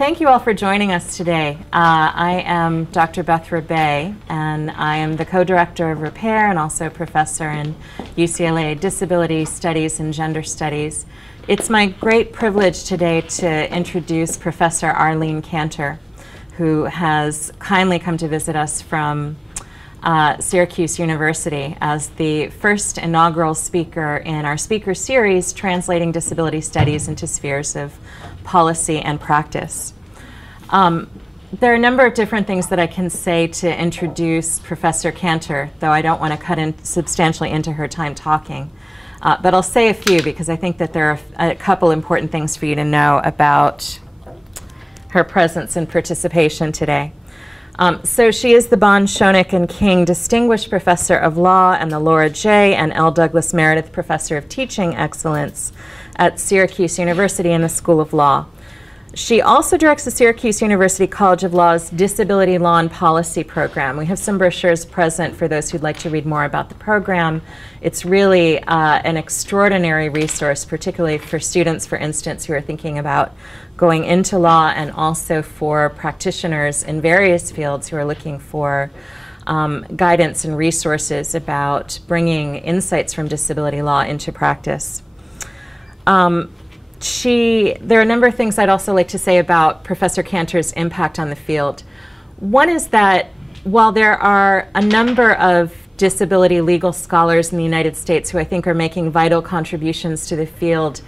Thank you all for joining us today. I am Dr. Beth Rabe, and I am the co-director of Repair and also a professor in UCLA Disability Studies and Gender Studies. It's my great privilege today to introduce Professor Arlene Kanter, who has kindly come to visit us from Syracuse University as the first inaugural speaker in our speaker series, Translating Disability Studies into Spheres of Policy and Practice. There are a number of different things that I can say to introduce Professor Kanter, though I don't want to cut in substantially into her time talking. But I'll say a few because I think that there are a couple important things for you to know about her presence and participation today. So she is the Bond, Schoeneck, and King Distinguished Professor of Law and the Laura J. and L. Douglas Meredith Professor of Teaching Excellence at Syracuse University in the School of Law. She also directs the Syracuse University College of Law's Disability Law and Policy program. We have some brochures present for those who'd like to read more about the program. It's really an extraordinary resource, particularly for students, for instance, who are thinking about going into law, and also for practitioners in various fields who are looking for guidance and resources about bringing insights from disability law into practice. There are a number of things I'd also like to say about Professor Kanter's impact on the field. One is that while there are a number of disability legal scholars in the United States who I think are making vital contributions to the field,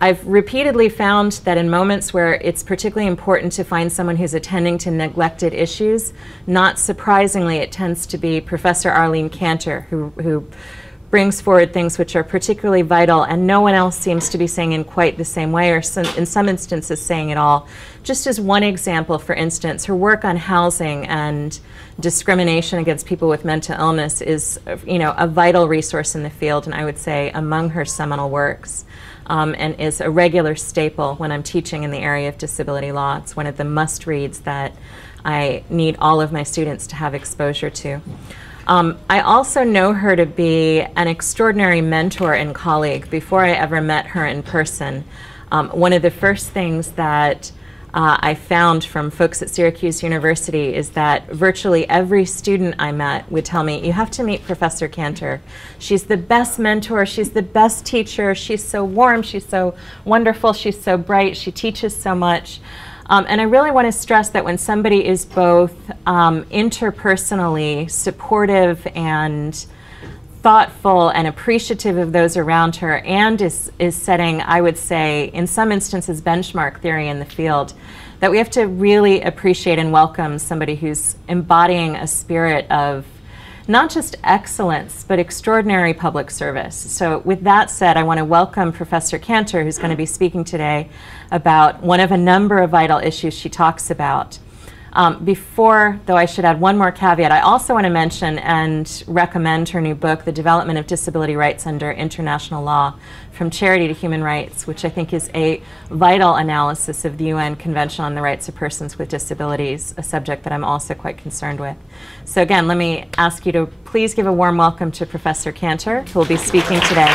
I've repeatedly found that in moments where it's particularly important to find someone who's attending to neglected issues, not surprisingly, it tends to be Professor Arlene Kanter who brings forward things which are particularly vital, and no one else seems to be saying in quite the same way, or in some instances saying it all. Just as one example, for instance, her work on housing and discrimination against people with mental illness is, a vital resource in the field, and I would say among her seminal works, and is a regular staple when I'm teaching in the area of disability law. It's one of the must-reads that I need all of my students to have exposure to. I also know her to be an extraordinary mentor and colleague. Before I ever met her in person, one of the first things that I found from folks at Syracuse University is that virtually every student I met would tell me, you have to meet Professor Kanter. She's the best mentor, she's the best teacher, she's so warm, she's so wonderful, she's so bright, she teaches so much. And I really want to stress that when somebody is both interpersonally supportive and thoughtful and appreciative of those around her, and is setting, I would say, in some instances, benchmark theory in the field, that we have to really appreciate and welcome somebody who's embodying a spirit of not just excellence, but extraordinary public service. So with that said, I want to welcome Professor Kanter, who's going to be speaking today about one of a number of vital issues she talks about. Before, though, I should add one more caveat. I also want to mention and recommend her new book, The Development of Disability Rights Under International Law, From Charity to Human Rights, which I think is a vital analysis of the UN Convention on the Rights of Persons with Disabilities, a subject that I'm also quite concerned with. So again, let me ask you to please give a warm welcome to Professor Kanter, who will be speaking today.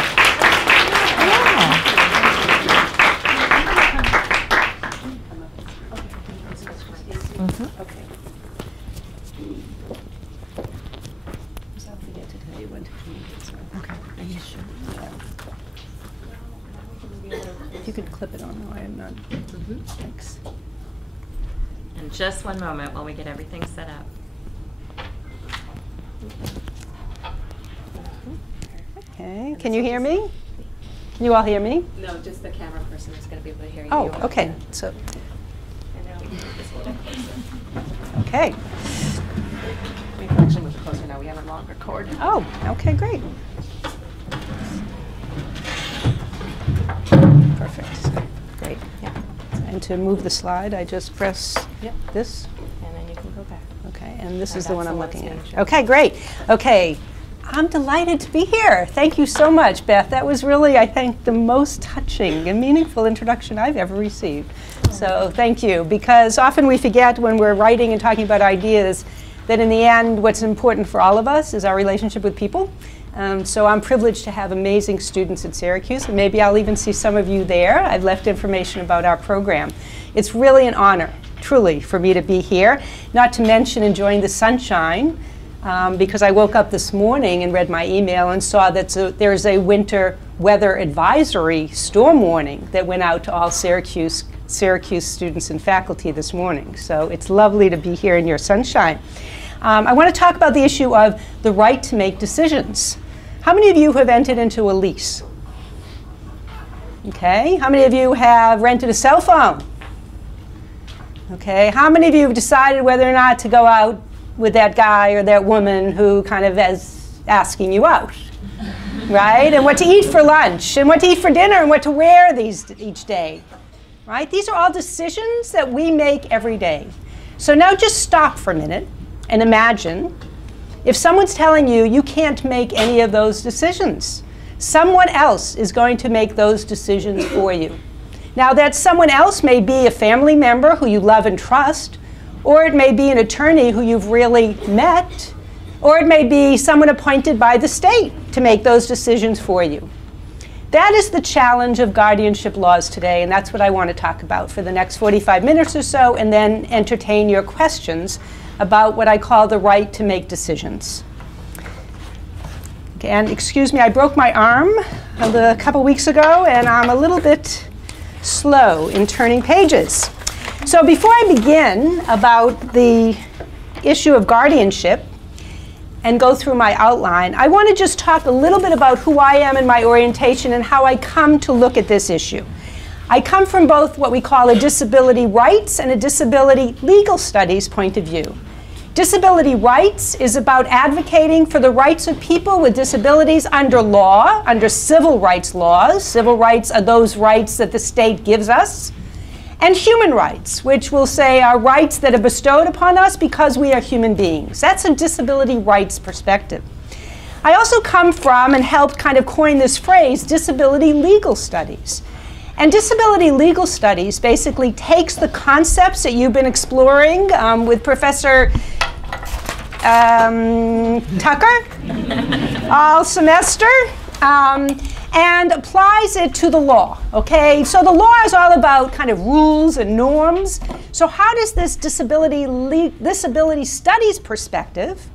You could clip it on. No, I am not. Thanks. In just one moment while we get everything set up. Okay. Can you hear me? Can you all hear me? No, just the camera person is going to be able to hear you. Oh, okay. So. And now we can move this a little closer. Okay. We can actually move it closer now. We have a longer cord. Oh, okay, great. Perfect. Great. Yeah. And to move the slide, I just press this. And then you can go back. Okay, and this is the one I'm looking at. sure. Okay, great. Okay, I'm delighted to be here. Thank you so much, Beth. That was really, I think, the most touching and meaningful introduction I've ever received. So thank you, because often we forget when we're writing and talking about ideas that in the end, what's important for all of us is our relationship with people. So I'm privileged to have amazing students at Syracuse, and maybe I'll even see some of you there. I've left information about our program. It's really an honor, truly, for me to be here, not to mention enjoying the sunshine, because I woke up this morning and read my email and saw that there's a winter weather advisory storm warning that went out to all Syracuse students and faculty this morning. So it's lovely to be here in your sunshine. I want to talk about the issue of the right to make decisions. How many of you have entered into a lease? Okay. How many of you have rented a cell phone? Okay. How many of you have decided whether or not to go out with that guy or that woman who kind of is asking you out? Right? And what to eat for lunch, and what to eat for dinner, and what to wear each day. Right? These are all decisions that we make every day. So now just stop for a minute and imagine if someone's telling you you can't make any of those decisions. Someone else is going to make those decisions for you. Now that someone else may be a family member who you love and trust, or it may be an attorney who you've really met, or it may be someone appointed by the state to make those decisions for you. That is the challenge of guardianship laws today, and that's what I want to talk about for the next 45 minutes or so, and then entertain your questions about what I call the right to make decisions. Okay, and excuse me, I broke my arm a couple weeks ago, and I'm a little bit slow in turning pages. So before I begin about the issue of guardianship and go through my outline, I want to just talk a little bit about who I am in my orientation and how I come to look at this issue. I come from both what we call a disability rights and a disability legal studies point of view. Disability rights is about advocating for the rights of people with disabilities under law, under civil rights laws. Civil rights are those rights that the state gives us. And human rights, which will say are rights that are bestowed upon us because we are human beings. That's a disability rights perspective. I also come from and helped kind of coin this phrase, disability legal studies. And disability legal studies basically takes the concepts that you've been exploring with Professor Tucker all semester and applies it to the law, okay? So the law is all about kind of rules and norms. So how does this disability studies perspective,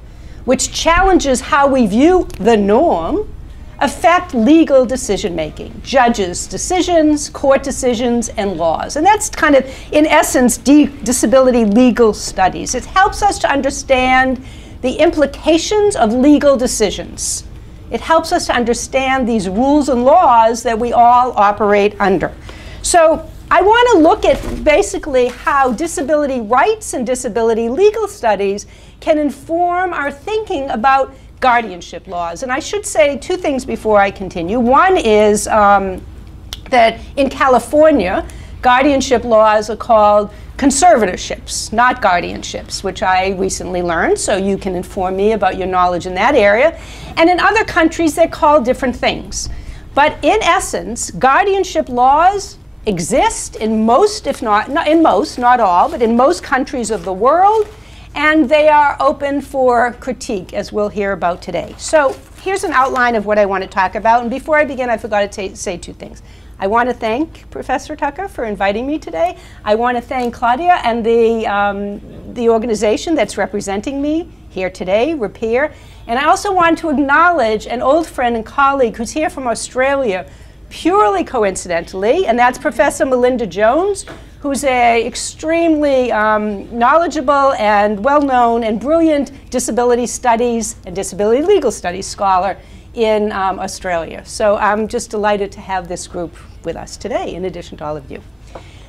which challenges how we view the norm, affect legal decision making, judges' decisions, court decisions, and laws? And that's kind of, in essence, disability legal studies. It helps us to understand the implications of legal decisions. It helps us to understand these rules and laws that we all operate under. So I want to look at basically how disability rights and disability legal studies can inform our thinking about guardianship laws. And I should say two things before I continue. One is that in California, guardianship laws are called conservatorships, not guardianships, which I recently learned, so you can inform me about your knowledge in that area. And in other countries, they're called different things. But in essence, guardianship laws exist in most, if not in most, not all, but in most countries of the world, and they are open for critique, as we'll hear about today. So here's an outline of what I want to talk about. And before I begin, I forgot to say two things. I want to thank Professor Tucker for inviting me today. I want to thank Claudia and the organization that's representing me here today, Repair. And I also want to acknowledge an old friend and colleague who's here from Australia, purely coincidentally, and that's Professor Melinda Jones, who's an extremely knowledgeable and well-known and brilliant disability studies and disability legal studies scholar in Australia. So I'm just delighted to have this group with us today, in addition to all of you.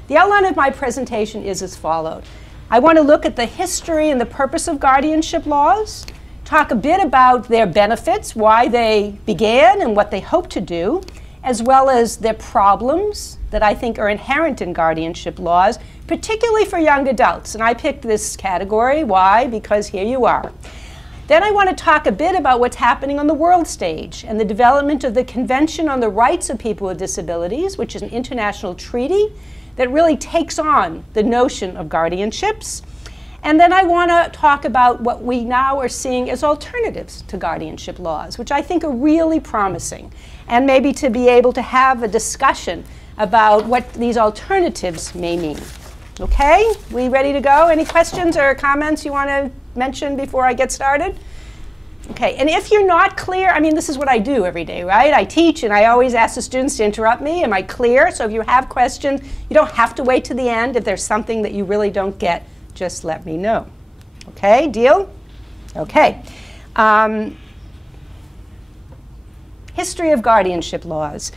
The outline of my presentation is as follows. I want to look at the history and the purpose of guardianship laws, talk a bit about their benefits, why they began and what they hope to do, as well as their problems that I think are inherent in guardianship laws, particularly for young adults. And I picked this category. Why? Because here you are. Then I want to talk a bit about what's happening on the world stage and the development of the Convention on the Rights of People with Disabilities, which is an international treaty that really takes on the notion of guardianships. And then I want to talk about what we now are seeing as alternatives to guardianship laws, which I think are really promising, and maybe to be able to have a discussion about what these alternatives may mean. Okay, we ready to go? Any questions or comments you want to mention before I get started? Okay, and if you're not clear, I mean, this is what I do every day, right? I teach, and I always ask the students to interrupt me. Am I clear? So if you have questions, you don't have to wait to the end. If there's something that you really don't get, just let me know. Okay, deal? Okay. History of guardianship laws.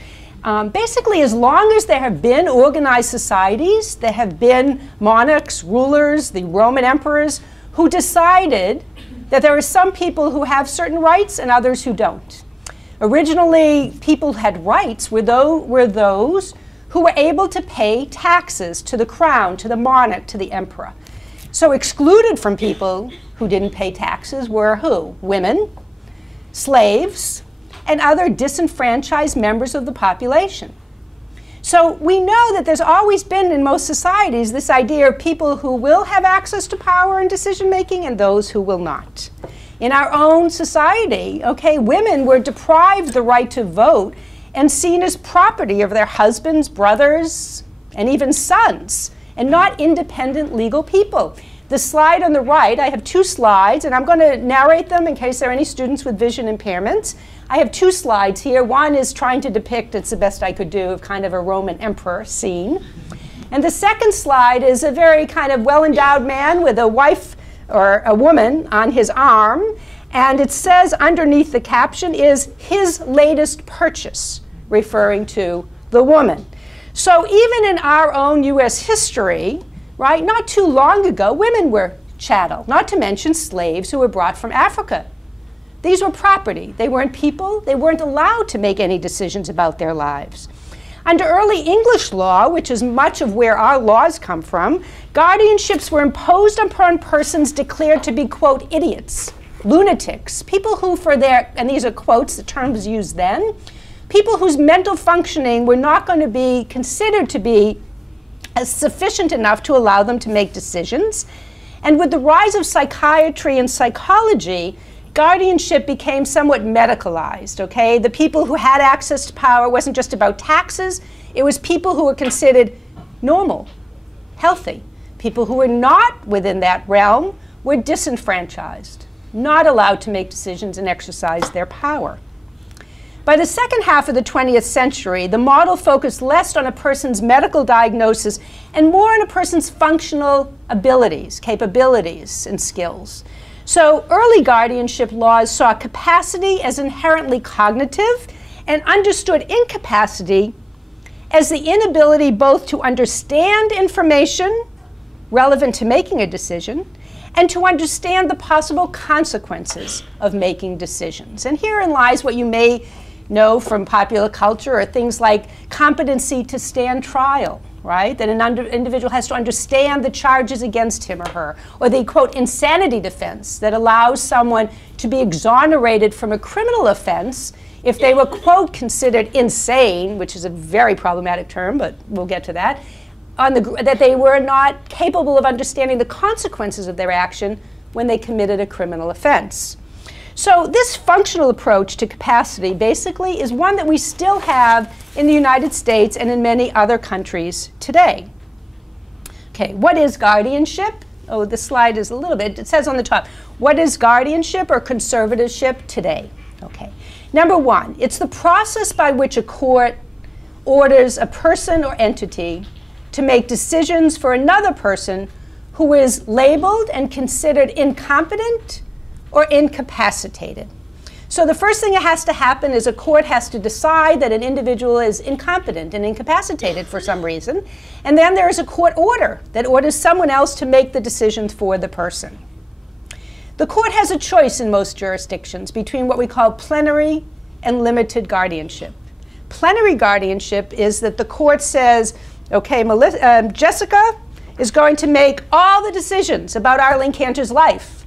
Basically, as long as there have been organized societies, there have been monarchs, rulers, the Roman emperors, who decided that there are some people who have certain rights and others who don't. Originally, people who had rights were those who were able to pay taxes to the crown, to the monarch, to the emperor. So excluded from people who didn't pay taxes were who? Women, slaves, and other disenfranchised members of the population. So we know that there's always been in most societies this idea of people who will have access to power and decision making and those who will not. In our own society, okay, women were deprived the right to vote and seen as property of their husbands, brothers, and even sons, and not independent legal people. The slide on the right, I have two slides, and I'm going to narrate them in case there are any students with vision impairments. I have two slides here. One is trying to depict, it's the best I could do, of kind of a Roman emperor scene. And the second slide is a very kind of well-endowed man with a wife or a woman on his arm. And it says underneath the caption is his latest purchase, referring to the woman. So even in our own US history, right, not too long ago, women were chattel, not to mention slaves who were brought from Africa. These were property. They weren't people. They weren't allowed to make any decisions about their lives. Under early English law, which is much of where our laws come from, guardianships were imposed upon persons declared to be, quote, idiots, lunatics, people who for their, and these are quotes, the terms used then, people whose mental functioning were not going to be considered to be sufficient enough to allow them to make decisions. And with the rise of psychiatry and psychology, guardianship became somewhat medicalized, okay? The people who had access to power wasn't just about taxes, it was people who were considered normal, healthy. People who were not within that realm were disenfranchised, not allowed to make decisions and exercise their power. By the second half of the 20th century, the model focused less on a person's medical diagnosis and more on a person's functional abilities, capabilities, and skills. So early guardianship laws saw capacity as inherently cognitive and understood incapacity as the inability both to understand information relevant to making a decision and to understand the possible consequences of making decisions. And herein lies what you may know from popular culture, or things like competency to stand trial, right? That an individual has to understand the charges against him or her, or the, quote, insanity defense that allows someone to be exonerated from a criminal offense if they were, quote, considered insane, which is a very problematic term, but we'll get to that, that they were not capable of understanding the consequences of their action when they committed a criminal offense. So this functional approach to capacity basically is one that we still have in the United States and in many other countries today. Okay, what is guardianship? Oh, this slide is a little bit, it says on the top, what is guardianship or conservatorship today? Okay, number one, it's the process by which a court orders a person or entity to make decisions for another person who is labeled and considered incompetent or incapacitated. So the first thing that has to happen is a court has to decide that an individual is incompetent and incapacitated for some reason, and then there is a court order that orders someone else to make the decisions for the person. The court has a choice in most jurisdictions between what we call plenary and limited guardianship. Plenary guardianship is that the court says, okay, Jessica is going to make all the decisions about Arlene Kanter's life.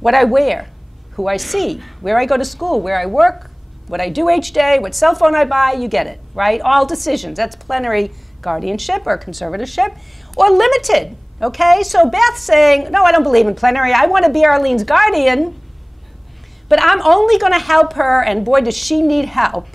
What I wear, who I see, where I go to school, where I work, what I do each day, what cell phone I buy, you get it, right? All decisions. That's plenary guardianship or conservatorship. Or limited Okay, so Beth's saying, no, I don't believe in plenary. I want to be Arlene's guardian, but I'm only going to help her, and boy, does she need help,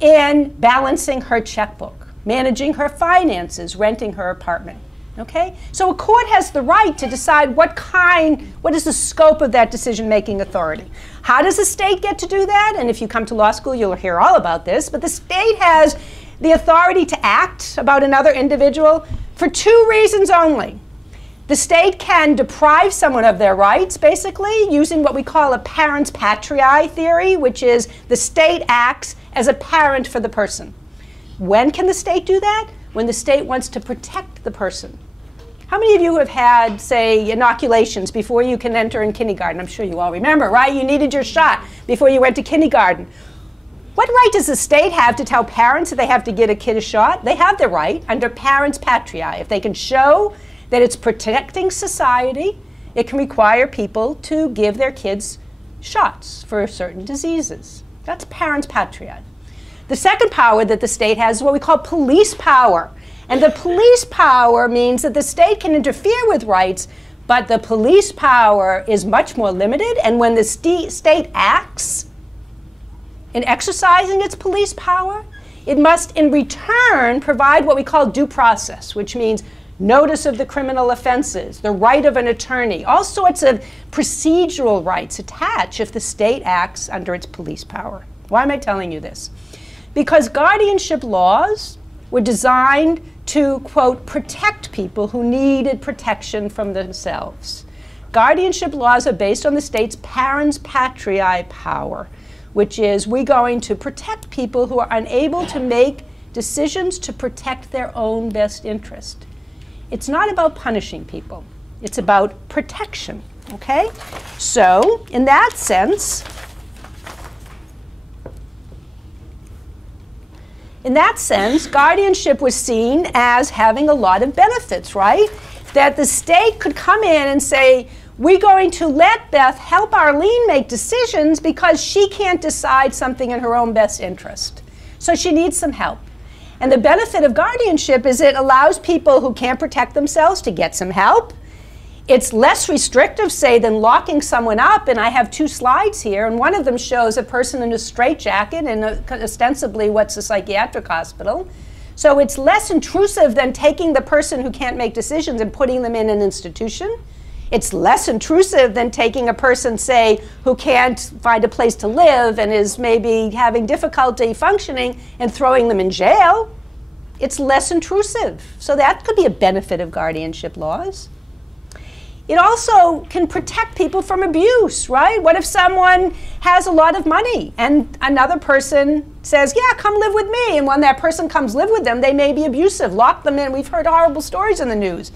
in balancing her checkbook, managing her finances, renting her apartment. Okay? So a court has the right to decide what is the scope of that decision-making authority. How does the state get to do that? And if you come to law school, you'll hear all about this, but the state has the authority to act about another individual for two reasons only. The state can deprive someone of their rights, basically, using what we call a parens patriae theory, which is the state acts as a parent for the person. When can the state do that? When the state wants to protect the person. How many of you have had, say, inoculations before you can enter in kindergarten? I'm sure you all remember, right? You needed your shot before you went to kindergarten. What right does the state have to tell parents that they have to get a kid a shot? They have the right under parens patriae. If they can show that it's protecting society, it can require people to give their kids shots for certain diseases. That's parens patriae. The second power that the state has is what we call police power. And the police power means that the state can interfere with rights, but the police power is much more limited. And when the state acts in exercising its police power, it must in return provide what we call due process, which means notice of the criminal offenses, the right of an attorney, all sorts of procedural rights attach if the state acts under its police power. Why am I telling you this? Because guardianship laws were designed to, quote, protect people who needed protection from themselves. Guardianship laws are based on the state's parens patriae power, which is we're going to protect people who are unable to make decisions to protect their own best interest. It's not about punishing people. It's about protection, okay? So, in that sense, guardianship was seen as having a lot of benefits, right? That the state could come in and say, we're going to let Beth help Arlene make decisions because she can't decide something in her own best interest. So she needs some help. And the benefit of guardianship is it allows people who can't protect themselves to get some help. It's less restrictive, say, than locking someone up. And I have two slides here, and one of them shows a person in a straitjacket in ostensibly what's a psychiatric hospital. So it's less intrusive than taking the person who can't make decisions and putting them in an institution. It's less intrusive than taking a person, say, who can't find a place to live and is maybe having difficulty functioning and throwing them in jail. It's less intrusive. So that could be a benefit of guardianship laws. It also can protect people from abuse, right? What if someone has a lot of money and another person says, yeah, come live with me. And when that person comes live with them, they may be abusive, lock them in. We've heard horrible stories in the news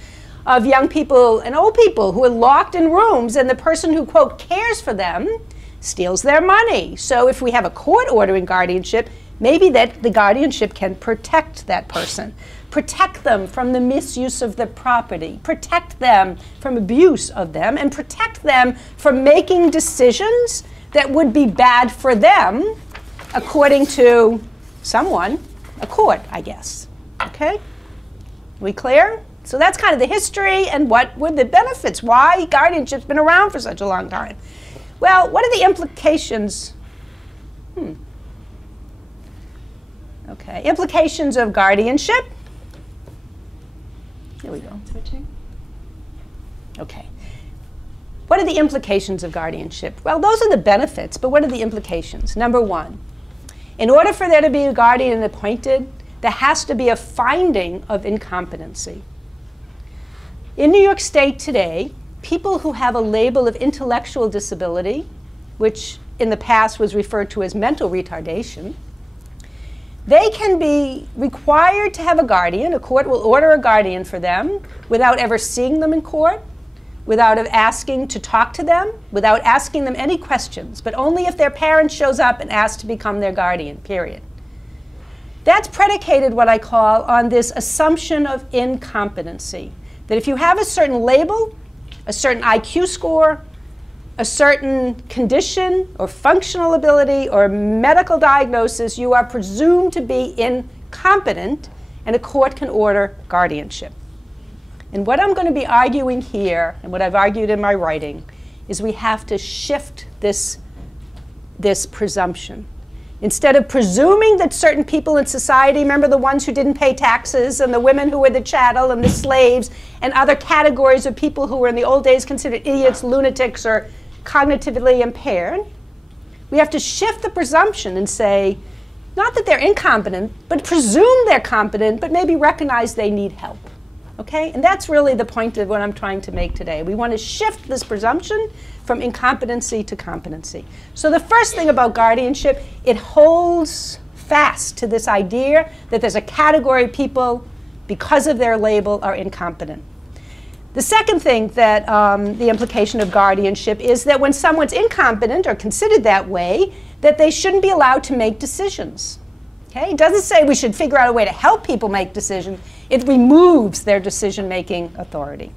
of young people and old people who are locked in rooms, and the person who, quote, cares for them steals their money. So if we have a court ordering guardianship, maybe that the guardianship can protect that person, protect them from the misuse of the property, protect them from abuse of them, and protect them from making decisions that would be bad for them, according to someone, a court, I guess. Okay? We clear? So that's kind of the history and what were the benefits. Why guardianship's been around for such a long time. Well, what are the implications? Okay, implications of guardianship. Here we go. Switching. Okay. What are the implications of guardianship? Well, those are the benefits, but what are the implications? Number one, in order for there to be a guardian appointed, there has to be a finding of incompetency. In New York State today, people who have a label of intellectual disability, which in the past was referred to as mental retardation, they can be required to have a guardian. A court will order a guardian for them without ever seeing them in court, without asking to talk to them, without asking them any questions, but only if their parent shows up and asks to become their guardian, period. That's predicated, what I call, on this assumption of incompetency. That if you have a certain label, a certain IQ score, a certain condition or functional ability or medical diagnosis, you are presumed to be incompetent, and a court can order guardianship. And what I'm going to be arguing here, and what I've argued in my writing, is we have to shift this presumption. Instead of presuming that certain people in society, remember the ones who didn't pay taxes, and the women who were the chattel, and the slaves, and other categories of people who were in the old days considered idiots, lunatics, or cognitively impaired, we have to shift the presumption and say, not that they're incompetent, but presume they're competent, but maybe recognize they need help. Okay? And that's really the point of what I'm trying to make today. We want to shift this presumption from incompetency to competency. So the first thing about guardianship, it holds fast to this idea that there's a category of people, because of their label, are incompetent. The second thing that the implication of guardianship is that when someone's incompetent or considered that way, that they shouldn't be allowed to make decisions. Okay? It doesn't say we should figure out a way to help people make decisions. It removes their decision-making authority.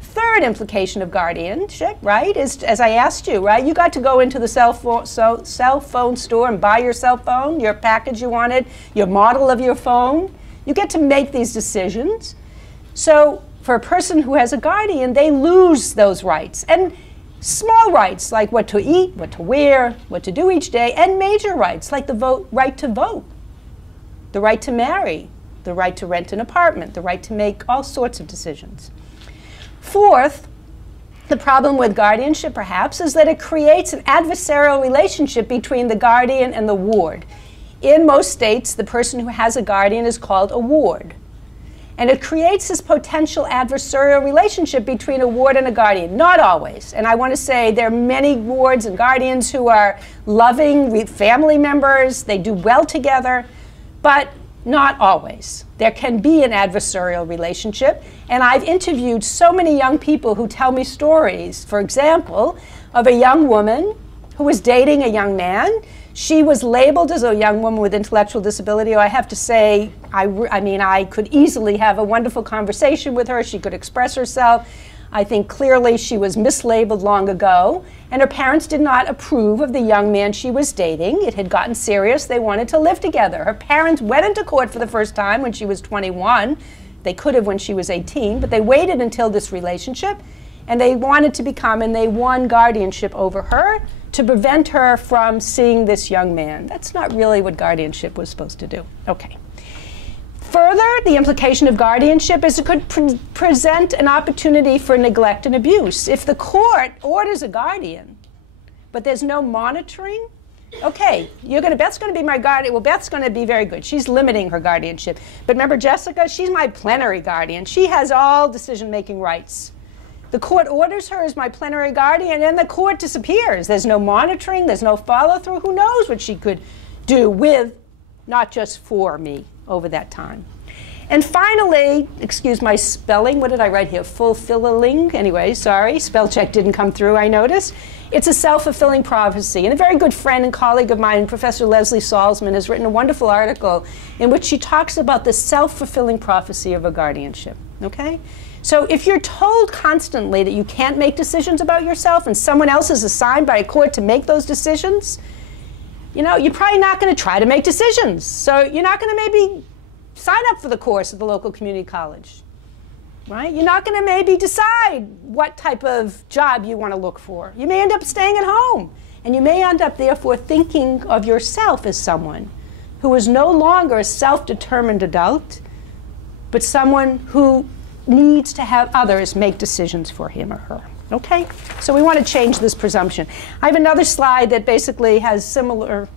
Third implication of guardianship, right, is, as I asked you, right, you got to go into the cell phone store and buy your cell phone, your package you wanted, your model of your phone. You get to make these decisions. So for a person who has a guardian, they lose those rights. And small rights, like what to eat, what to wear, what to do each day, and major rights, like the right to vote, the right to marry, the right to rent an apartment, the right to make all sorts of decisions. Fourth, the problem with guardianship, perhaps, is that it creates an adversarial relationship between the guardian and the ward. In most states, the person who has a guardian is called a ward. And it creates this potential adversarial relationship between a ward and a guardian. Not always. And I want to say there are many wards and guardians who are loving family members. They do well together. But not always. There can be an adversarial relationship. And I've interviewed so many young people who tell me stories, for example, of a young woman who was dating a young man. She was labeled as a young woman with intellectual disability. I have to say, I mean, I could easily have a wonderful conversation with her. She could express herself. I think clearly she was mislabeled long ago. And her parents did not approve of the young man she was dating. It had gotten serious. They wanted to live together. Her parents went into court for the first time when she was 21. They could have when she was 18, but they waited until this relationship. And they wanted to become, and they won guardianship over her to prevent her from seeing this young man. That's not really what guardianship was supposed to do. Okay. Further, the implication of guardianship is it could present an opportunity for neglect and abuse. If the court orders a guardian, but there's no monitoring, okay, Beth's going to be my guardian. Well, Beth's going to be very good. She's limiting her guardianship. But remember Jessica? She's my plenary guardian. She has all decision-making rights. The court orders her as my plenary guardian, and the court disappears. There's no monitoring. There's no follow-through. Who knows what she could do with, not just for me, over that time. And finally, excuse my spelling. What did I write here? Fulfilling. Anyway, sorry. Spell check didn't come through, I noticed. It's a self-fulfilling prophecy. And a very good friend and colleague of mine, Professor Leslie Salzman, has written a wonderful article in which she talks about the self-fulfilling prophecy of a guardianship. Okay? So if you're told constantly that you can't make decisions about yourself and someone else is assigned by a court to make those decisions, you know, you're probably not going to try to make decisions. So you're not going to maybe sign up for the course at the local community college, right? You're not going to maybe decide what type of job you want to look for. You may end up staying at home. And you may end up, therefore, thinking of yourself as someone who is no longer a self-determined adult, but someone who needs to have others make decisions for him or her. Okay? So we want to change this presumption. I have another slide that basically has similar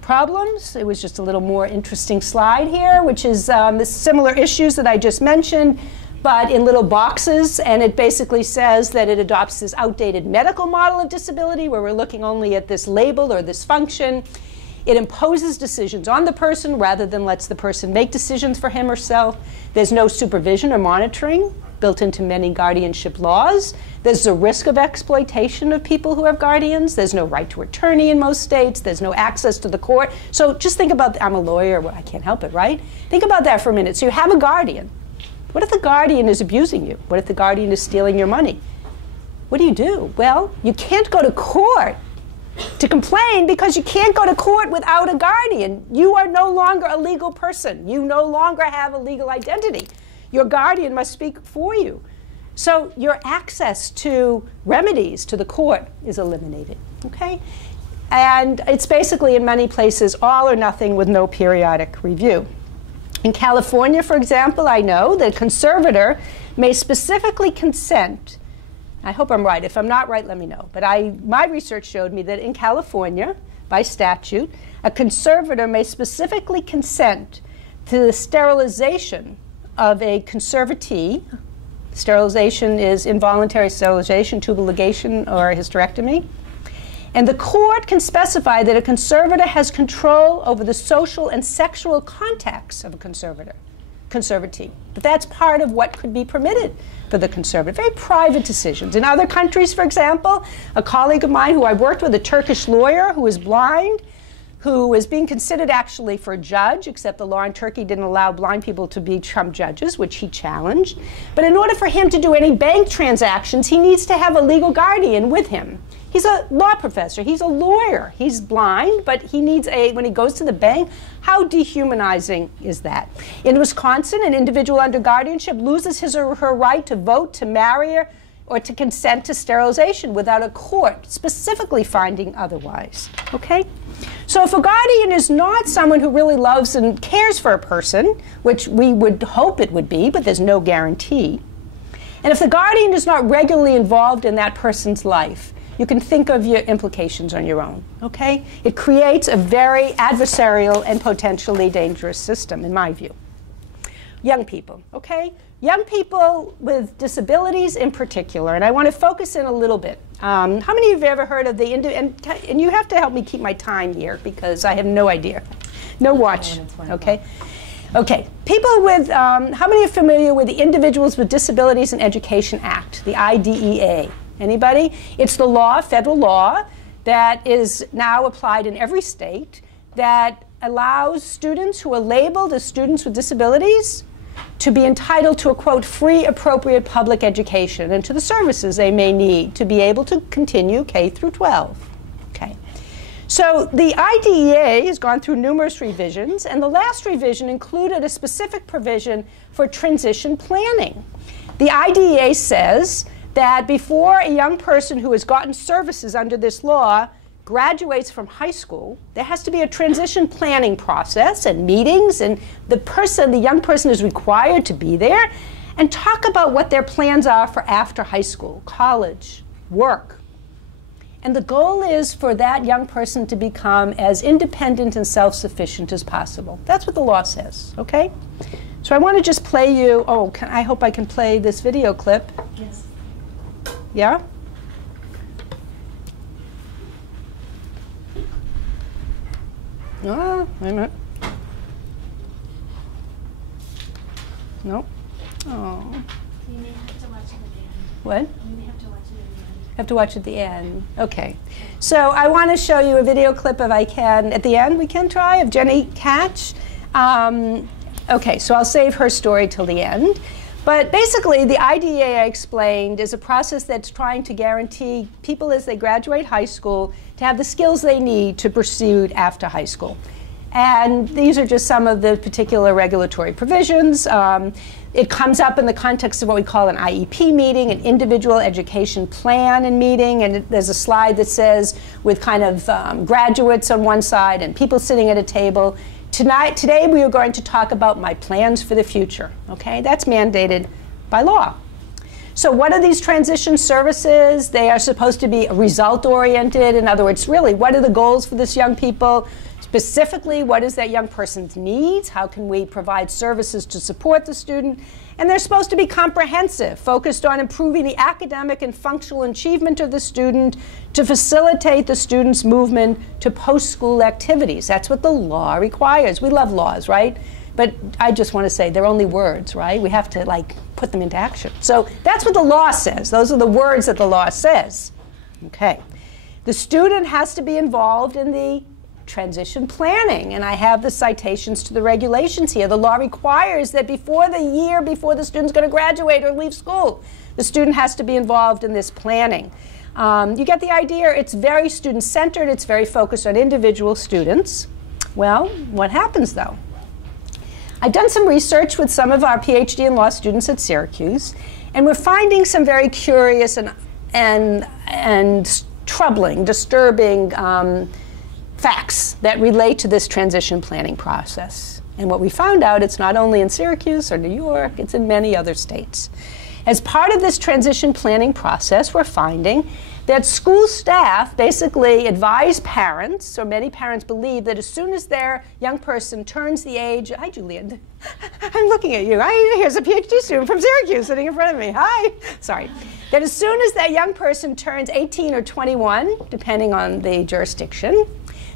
problems. It was just a little more interesting slide here, which is the similar issues that I just mentioned, but in little boxes. And it basically says that it adopts this outdated medical model of disability where we're looking only at this label or this function. It imposes decisions on the person rather than lets the person make decisions for him or herself. There's no supervision or monitoring built into many guardianship laws. There's a risk of exploitation of people who have guardians. There's no right to attorney in most states. There's no access to the court. So just think about, I'm a lawyer, well, I can't help it, right? Think about that for a minute. So you have a guardian. What if the guardian is abusing you? What if the guardian is stealing your money? What do? Well, you can't go to court to complain because you can't go to court without a guardian. You are no longer a legal person. You no longer have a legal identity. Your guardian must speak for you. So your access to remedies to the court is eliminated, okay? And it's basically, in many places, all or nothing with no periodic review. In California, for example, I know the conservator may specifically consent. I hope I'm right. If I'm not right, let me know. But my research showed me that in California, by statute, a conservator may specifically consent to the sterilization of a conservatee. Sterilization is involuntary sterilization, tubal ligation, or hysterectomy. And the court can specify that a conservator has control over the social and sexual contacts of a conservatee. But that's part of what could be permitted for the conservator. Very private decisions. In other countries, for example, a colleague of mine who I worked with, a Turkish lawyer who is blind, who is being considered actually for a judge, except the law in Turkey didn't allow blind people to become judges, which he challenged. But in order for him to do any bank transactions, he needs to have a legal guardian with him. He's a law professor. He's a lawyer. He's blind, but he needs when he goes to the bank, how dehumanizing is that? In Wisconsin, an individual under guardianship loses his or her right to vote, to marry, or to consent to sterilization without a court specifically finding otherwise, okay? So if a guardian is not someone who really loves and cares for a person, which we would hope it would be, but there's no guarantee, and if the guardian is not regularly involved in that person's life, you can think of your implications on your own, okay? It creates a very adversarial and potentially dangerous system, in my view. Young people, okay? Young people with disabilities in particular, and I want to focus in a little bit. How many of you have ever heard of and you have to help me keep my time here because I have no idea. No watch, okay? Okay, people with, how many are familiar with the Individuals with Disabilities in Education Act, the IDEA? Anybody? It's the law, federal law, that is now applied in every state that allows students who are labeled as students with disabilities to be entitled to a, quote, free appropriate public education and to the services they may need to be able to continue K through 12. Okay. So the IDEA has gone through numerous revisions, and the last revision included a specific provision for transition planning. The IDEA says that before a young person who has gotten services under this law graduates from high school, there has to be a transition planning process and meetings, and the young person is required to be there and talk about what their plans are for after high school, college, work. And the goal is for that young person to become as independent and self-sufficient as possible. That's what the law says, okay? So I want to just play you, I hope I can play this video clip. Yes. Yeah? Oh, wait a minute. Nope. Oh. You may have to watch it at the end. What? You may have to watch it at the end. Have to watch at the end. Okay. So I want to show you a video clip if I can. At the end, we can try, of Jenny Catch. Okay, so I'll save her story till the end. But basically, the IDEA I explained is a process that's trying to guarantee people as they graduate high school to have the skills they need to proceed after high school. And these are just some of the particular regulatory provisions. It comes up in the context of what we call an IEP meeting, an individual education plan and meeting, and there's a slide that says with kind of graduates on one side and people sitting at a table. Today we are going to talk about my plans for the future, okay? That's mandated by law. So what are these transition services? They are supposed to be result-oriented. In other words, really, what are the goals for this young people? Specifically, what is that young person's needs? How can we provide services to support the student? And they're supposed to be comprehensive, focused on improving the academic and functional achievement of the student to facilitate the student's movement to post-school activities. That's what the law requires. We love laws, right? But I just want to say they're only words, right? We have to, like, put them into action. So that's what the law says. Those are the words that the law says. Okay. The student has to be involved in the transition planning, and I have the citations to the regulations here. The law requires that before the student's going to graduate or leave school, the student has to be involved in this planning. You get the idea. It's very student-centered. It's very focused on individual students. Well, what happens though? I've done some research with some of our PhD in law students at Syracuse, and we're finding some very curious and troubling, disturbing facts that relate to this transition planning process. And what we found out, it's not only in Syracuse or New York, it's in many other states. As part of this transition planning process, we're finding that school staff basically advise parents, or many parents believe that as soon as their young person turns the age, hi Julian, I'm looking at you, here's a PhD student from Syracuse sitting in front of me, hi, sorry. That as soon as that young person turns 18 or 21, depending on the jurisdiction,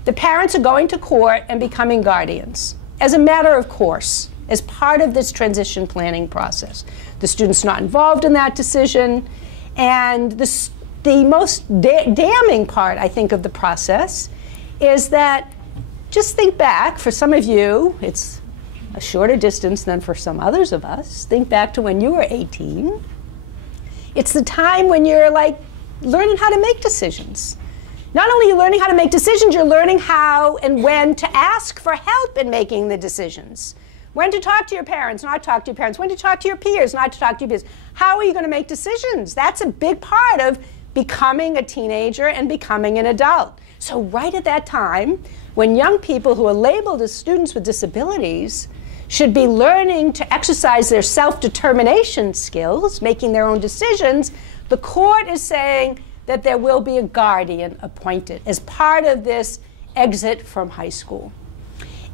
the parents are going to court and becoming guardians, as a matter of course, as part of this transition planning process. The student's not involved in that decision, and the most damning part, I think, of the process is that, just think back, for some of you, it's a shorter distance than for some others of us. Think back to when you were 18. It's the time when you're like learning how to make decisions. Not only are you learning how to make decisions, you're learning how and when to ask for help in making the decisions. When to talk to your parents, not talk to your parents. When to talk to your peers, not to talk to your peers. How are you going to make decisions? That's a big part of becoming a teenager and becoming an adult. So right at that time, when young people who are labeled as students with disabilities should be learning to exercise their self-determination skills, making their own decisions, the court is saying that there will be a guardian appointed as part of this exit from high school.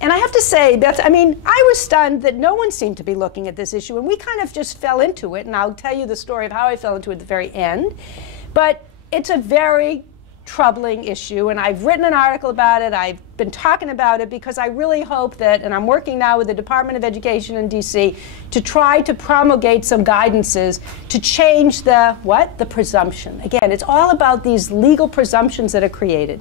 And I have to say, I was stunned that no one seemed to be looking at this issue, and we kind of just fell into it, and I'll tell you the story of how I fell into it at the very end. But it's a very troubling issue, and I've written an article about it. I've been talking about it because I really hope that, and I'm working now with the Department of Education in DC to try to promulgate some guidances to change the presumption. Again, it's all about these legal presumptions that are created,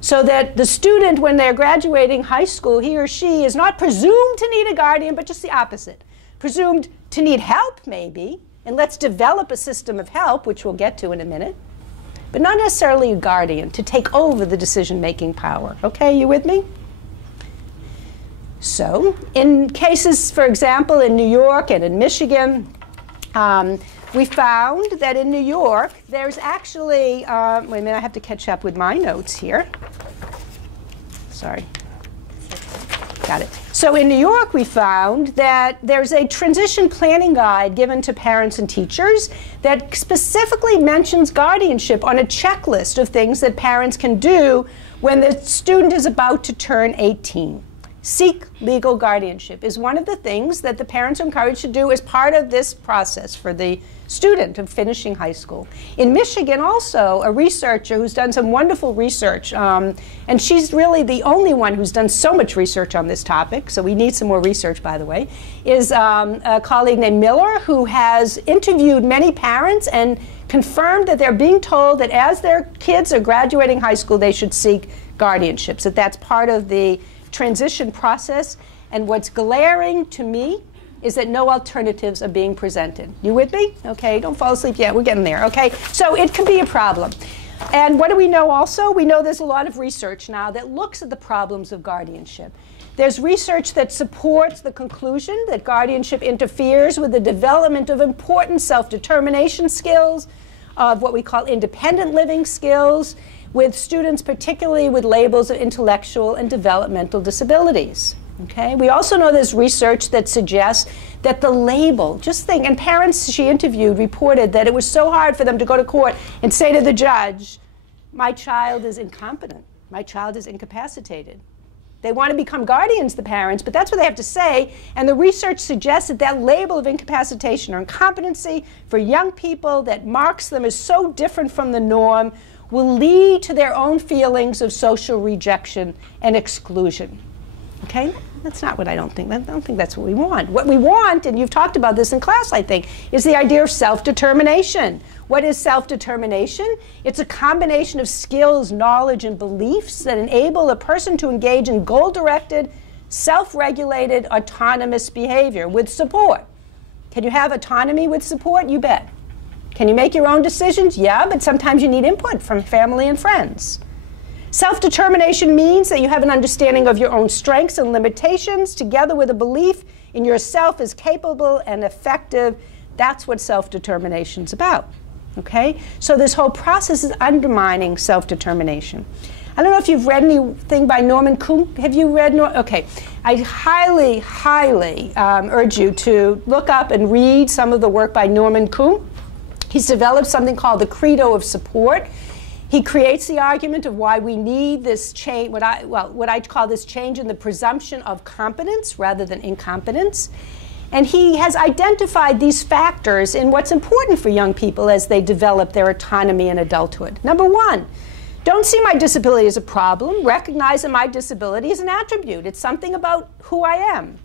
so that the student, when they're graduating high school, he or she is not presumed to need a guardian, but just the opposite. Presumed to need help, maybe, and let's develop a system of help, which we'll get to in a minute, but not necessarily a guardian to take over the decision-making power. Okay, you with me? So, in cases, for example, in New York and in Michigan, we found that in New York, there's actually, wait a minute, I have to catch up with my notes here. Sorry. Got it. So in New York, we found that there's a transition planning guide given to parents and teachers that specifically mentions guardianship on a checklist of things that parents can do when the student is about to turn 18. Seek legal guardianship is one of the things that the parents are encouraged to do as part of this process for the student of finishing high school. In Michigan also, a researcher who's done some wonderful research, and she's really the only one who's done so much research on this topic, so we need some more research, by the way, is a colleague named Miller who has interviewed many parents and confirmed that they're being told that as their kids are graduating high school, they should seek guardianships, that that's part of the transition process. And what's glaring to me is that no alternatives are being presented. You with me? Okay, don't fall asleep yet. We're getting there, okay? So it can be a problem. And what do we know also? We know there's a lot of research now that looks at the problems of guardianship. There's research that supports the conclusion that guardianship interferes with the development of important self-determination skills, of what we call independent living skills, with students particularly with labels of intellectual and developmental disabilities. Okay? We also know there's research that suggests that the label, just think, and parents she interviewed reported that it was so hard for them to go to court and say to the judge, my child is incompetent, my child is incapacitated. They want to become guardians, the parents, but that's what they have to say, and the research suggests that that label of incapacitation or incompetency for young people that marks them as so different from the norm will lead to their own feelings of social rejection and exclusion. Okay? That's not what I don't think that's what we want. What we want, and you've talked about this in class, I think, is the idea of self-determination. What is self-determination? It's a combination of skills, knowledge, and beliefs that enable a person to engage in goal-directed, self-regulated, autonomous behavior with support. Can you have autonomy with support? You bet. Can you make your own decisions? Yeah, but sometimes you need input from family and friends. Self-determination means that you have an understanding of your own strengths and limitations together with a belief in yourself as capable and effective. That's what self-determination is about. Okay? So this whole process is undermining self-determination. I don't know if you've read anything by Norman Cohn. Have you read Okay. I highly, highly urge you to look up and read some of the work by Norman Cohn. He's developed something called the Credo of Support. He creates the argument of why we need this change, what I call this change in the presumption of competence rather than incompetence. And he has identified these factors in what's important for young people as they develop their autonomy in adulthood. Number one, don't see my disability as a problem. Recognize that my disability is an attribute. It's something about who I am.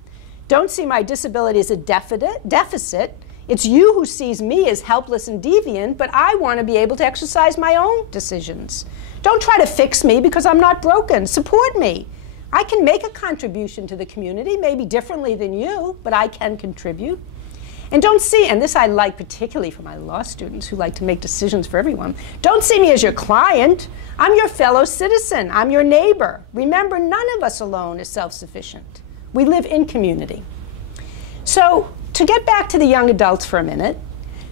Don't see my disability as a deficit. It's you who sees me as helpless and deviant, but I want to be able to exercise my own decisions. Don't try to fix me because I'm not broken. Support me. I can make a contribution to the community, maybe differently than you, but I can contribute. And don't see, and this I like particularly for my law students who like to make decisions for everyone, don't see me as your client. I'm your fellow citizen. I'm your neighbor. Remember, none of us alone is self-sufficient. We live in community. So, to get back to the young adults for a minute,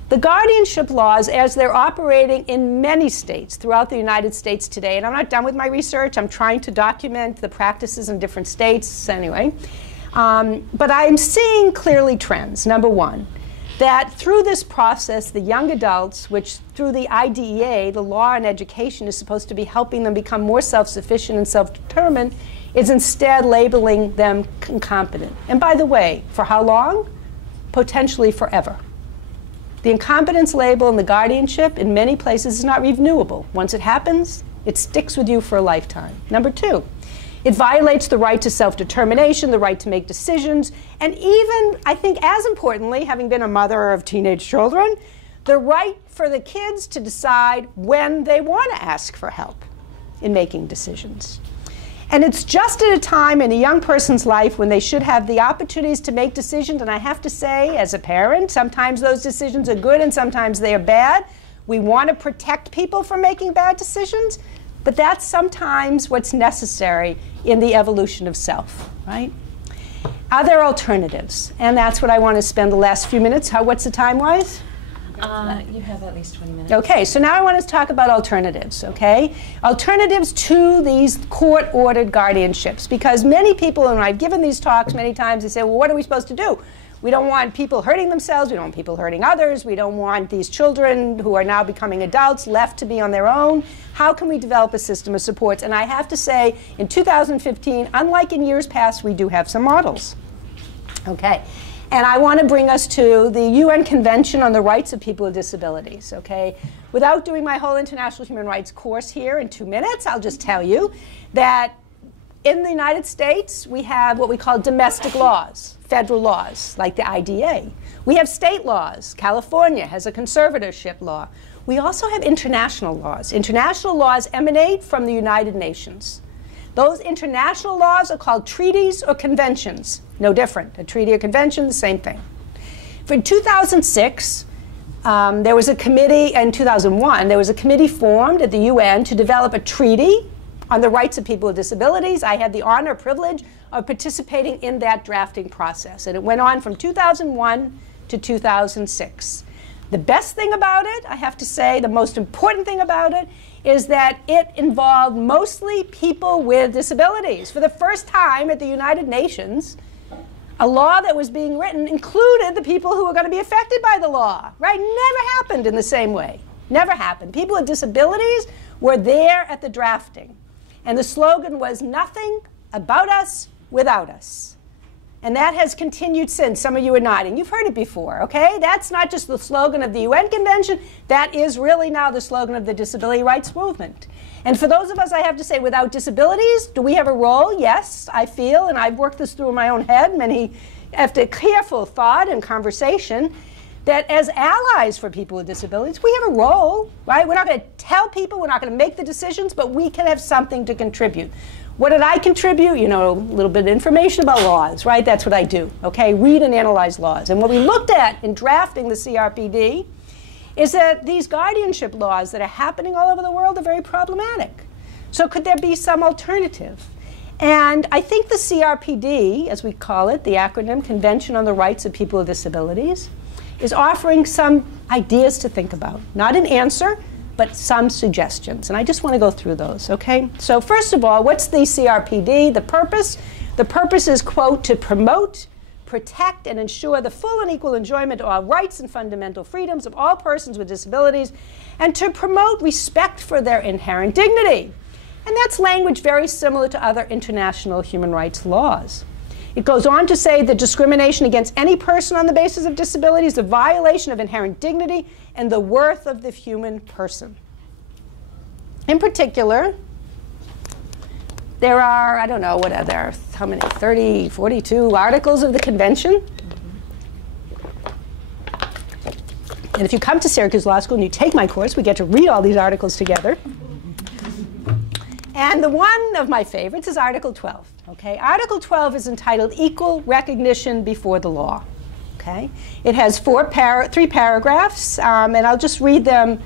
the guardianship laws, as they're operating in many states throughout the United States today, and I'm not done with my research, I'm trying to document the practices in different states anyway, but I'm seeing clearly trends. Number one, that through this process, the young adults, which through the IDEA, the law and education, is supposed to be helping them become more self-sufficient and self-determined, is instead labeling them incompetent. And by the way, for how long? Potentially forever. The incompetence label and the guardianship in many places is not renewable. Once it happens, it sticks with you for a lifetime. Number two, it violates the right to self-determination, the right to make decisions, and even, I think as importantly, having been a mother of teenage children, the right for the kids to decide when they want to ask for help in making decisions. And it's just at a time in a young person's life when they should have the opportunities to make decisions. And I have to say, as a parent, sometimes those decisions are good and sometimes they are bad. We want to protect people from making bad decisions, but that's sometimes what's necessary in the evolution of self, right? Are there alternatives? And that's what I want to spend the last few minutes. What's the time-wise? You have at least 20 minutes. Okay, so now I want to talk about alternatives, okay? Alternatives to these court-ordered guardianships, because many people, and I've given these talks many times, they say, well, what are we supposed to do? We don't want people hurting themselves, we don't want people hurting others, we don't want these children who are now becoming adults left to be on their own. How can we develop a system of supports? And I have to say, in 2015, unlike in years past, we do have some models. Okay. And I want to bring us to the UN Convention on the Rights of People with Disabilities, okay? Without doing my whole international human rights course here in 2 minutes, I'll just tell you that in the United States, we have what we call domestic laws, federal laws, like the IDA. We have state laws. California has a conservatorship law. We also have international laws. International laws emanate from the United Nations. Those international laws are called treaties or conventions. No different. A treaty or convention, the same thing. For 2006, there was a committee, in 2001, there was a committee formed at the UN to develop a treaty on the rights of people with disabilities. I had the honor, privilege of participating in that drafting process. And it went on from 2001 to 2006. The best thing about it, I have to say, the most important thing about it, is that it involved mostly people with disabilities. For the first time at the United Nations, a law that was being written included the people who were going to be affected by the law, right? Never happened in the same way. Never happened. People with disabilities were there at the drafting. And the slogan was, nothing about us without us. And that has continued since. Some of you are nodding. You've heard it before, okay? That's not just the slogan of the UN Convention. That is really now the slogan of the disability rights movement. And for those of us, I have to say, without disabilities, do we have a role? Yes, I feel, and I've worked this through in my own head, after careful thought and conversation, that as allies for people with disabilities, we have a role, right? We're not going to tell people, we're not going to make the decisions, but we can have something to contribute. What did I contribute? You know, a little bit of information about laws, right? That's what I do, okay? Read and analyze laws. And what we looked at in drafting the CRPD is that these guardianship laws that are happening all over the world are very problematic. So could there be some alternative? And I think the CRPD, as we call it, the acronym Convention on the Rights of People with Disabilities, is offering some ideas to think about. Not an answer, but some suggestions. And I just want to go through those, okay? So first of all, what's the CRPD? The purpose? The purpose is, quote, to promote, protect, and ensure the full and equal enjoyment of all rights and fundamental freedoms of all persons with disabilities, and to promote respect for their inherent dignity. And that's language very similar to other international human rights laws. It goes on to say that discrimination against any person on the basis of disability is a violation of inherent dignity and the worth of the human person. In particular, there are, I don't know, what are there, how many, 30, 42 articles of the convention? And if you come to Syracuse Law School and you take my course, we get to read all these articles together. And the one of my favorites is Article 12. Okay? Article 12 is entitled Equal Recognition Before the Law. Okay? It has three paragraphs, and I'll just read them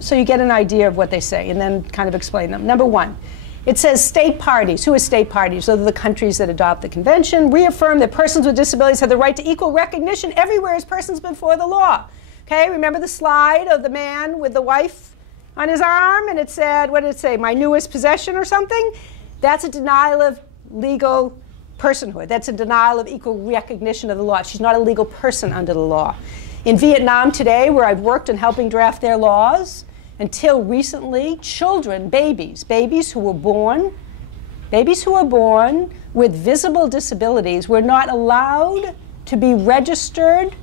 so you get an idea of what they say, and then kind of explain them. Number one, it says state parties. Who are state parties? Those are the countries that adopt the convention. Reaffirm that persons with disabilities have the right to equal recognition everywhere as persons before the law. Okay? Remember the slide of the man with the wife on his arm, and it said, what did it say, my newest possession or something? That's a denial of legal personhood. That's a denial of equal recognition of the law. She's not a legal person under the law. In Vietnam today, where I've worked in helping draft their laws, until recently, children, babies who were born with visible disabilities were not allowed to be registered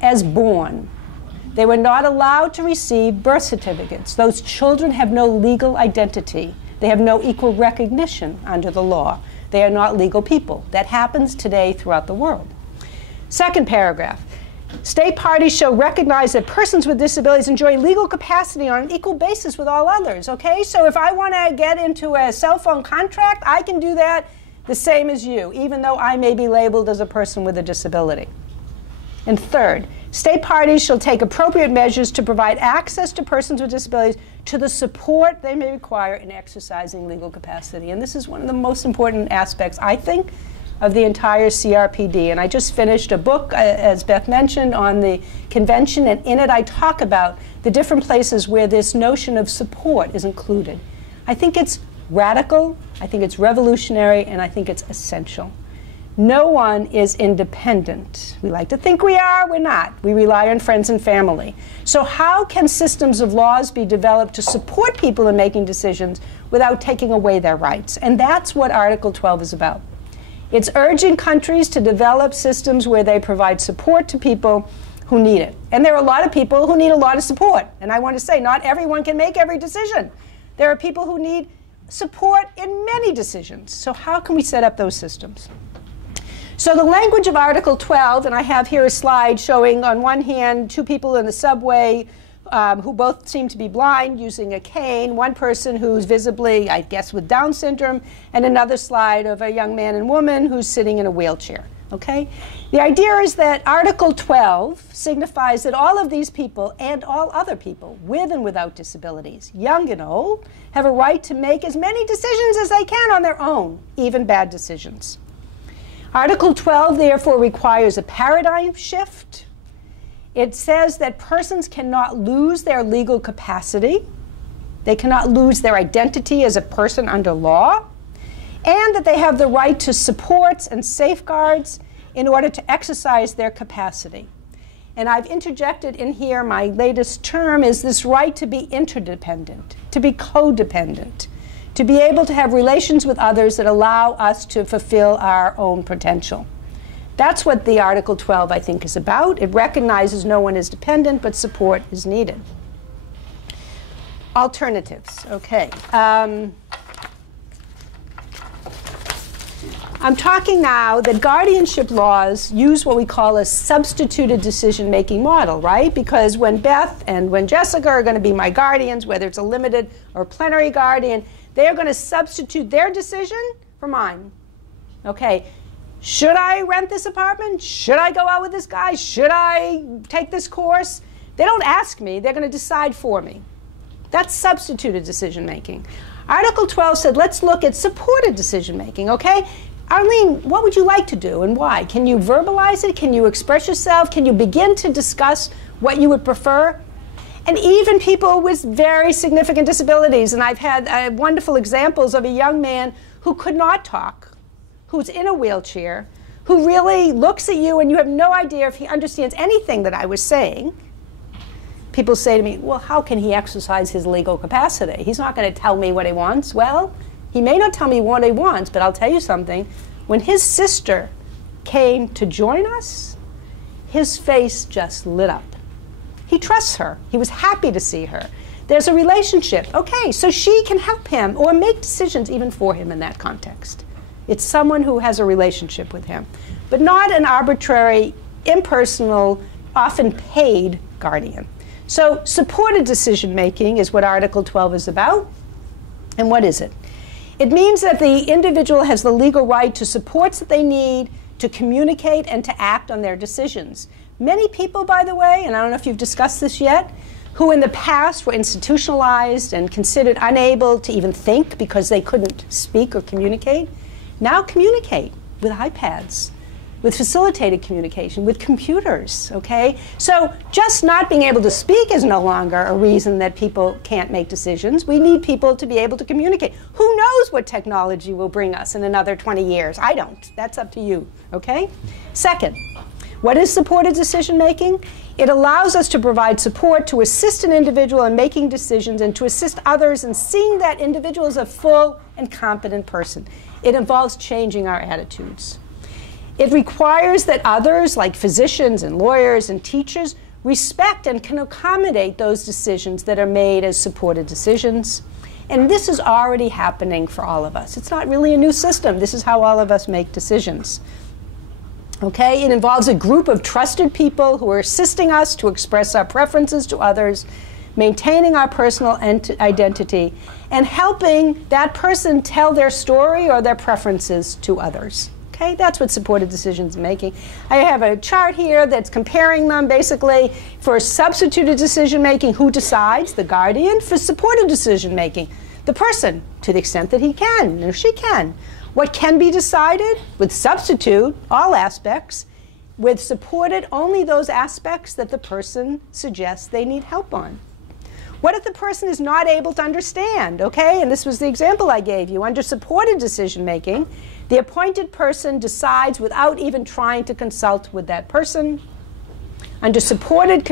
as born. They were not allowed to receive birth certificates. Those children have no legal identity. They have no equal recognition under the law. They are not legal people. That happens today throughout the world. Second paragraph. State parties shall recognize that persons with disabilities enjoy legal capacity on an equal basis with all others. Okay? So if I want to get into a cell phone contract, I can do that the same as you, even though I may be labeled as a person with a disability. And third, state parties shall take appropriate measures to provide access to persons with disabilities to the support they may require in exercising legal capacity. And this is one of the most important aspects, I think, of the entire CRPD. And I just finished a book, as Beth mentioned, on the convention, and in it I talk about the different places where this notion of support is included. I think it's radical, I think it's revolutionary, and I think it's essential. No one is independent. We like to think we are, we're not. We rely on friends and family. So how can systems of laws be developed to support people in making decisions without taking away their rights? And that's what Article 12 is about. It's urging countries to develop systems where they provide support to people who need it. And there are a lot of people who need a lot of support. And I want to say, not everyone can make every decision. There are people who need support in many decisions. So how can we set up those systems? So the language of Article 12, and I have here a slide showing on one hand two people in the subway who both seem to be blind using a cane, one person who's visibly, I guess, with Down syndrome, and another slide of a young man and woman who's sitting in a wheelchair. Okay? The idea is that Article 12 signifies that all of these people and all other people with and without disabilities, young and old, have a right to make as many decisions as they can on their own, even bad decisions. Article 12, therefore, requires a paradigm shift. It says that persons cannot lose their legal capacity. They cannot lose their identity as a person under law, and that they have the right to supports and safeguards in order to exercise their capacity. And I've interjected in here, my latest term is this right to be interdependent, to be codependent, to be able to have relations with others that allow us to fulfill our own potential. That's what the Article 12, I think, is about. It recognizes no one is dependent, but support is needed. Alternatives, okay. I'm talking now that guardianship laws use what we call a substituted decision-making model, right? Because when Beth and when Jessica are going to be my guardians, whether it's a limited or plenary guardian, they're going to substitute their decision for mine. Okay, should I rent this apartment? Should I go out with this guy? Should I take this course? They don't ask me, they're going to decide for me. That's substituted decision making. Article 12 said, let's look at supported decision making, okay? Arlene, what would you like to do and why? Can you verbalize it? Can you express yourself? Can you begin to discuss what you would prefer? And even people with very significant disabilities, and I've had wonderful examples of a young man who could not talk, who's in a wheelchair, who really looks at you and you have no idea if he understands anything that I was saying. People say to me, well, how can he exercise his legal capacity? He's not going to tell me what he wants. Well, he may not tell me what he wants, but I'll tell you something. When his sister came to join us, his face just lit up. He trusts her. He was happy to see her. There's a relationship. Okay, so she can help him or make decisions even for him in that context. It's someone who has a relationship with him, but not an arbitrary, impersonal, often paid guardian. So supported decision making is what Article 12 is about. And what is it? It means that the individual has the legal right to supports that they need to communicate and to act on their decisions. Many people, by the way, and I don't know if you've discussed this yet, who in the past were institutionalized and considered unable to even think because they couldn't speak or communicate, now communicate with iPads, with facilitated communication, with computers, okay? So just not being able to speak is no longer a reason that people can't make decisions. We need people to be able to communicate. Who knows what technology will bring us in another 20 years? I don't. That's up to you, okay? Second, what is supported decision making? It allows us to provide support to assist an individual in making decisions and to assist others in seeing that individual as a full and competent person. It involves changing our attitudes. It requires that others, like physicians and lawyers and teachers, respect and can accommodate those decisions that are made as supported decisions. And this is already happening for all of us. It's not really a new system. This is how all of us make decisions. Okay? It involves a group of trusted people who are assisting us to express our preferences to others, maintaining our personal identity, and helping that person tell their story or their preferences to others. Okay, that's what supported decisions making. I have a chart here that's comparing them basically for substituted decision making, who decides, the guardian, for supported decision making, the person, to the extent that he can or she can. What can be decided? With substitute, all aspects. With supported, only those aspects that the person suggests they need help on. What if the person is not able to understand? Okay, and this was the example I gave you. Under supported decision making, the appointed person decides without even trying to consult with that person. Under supported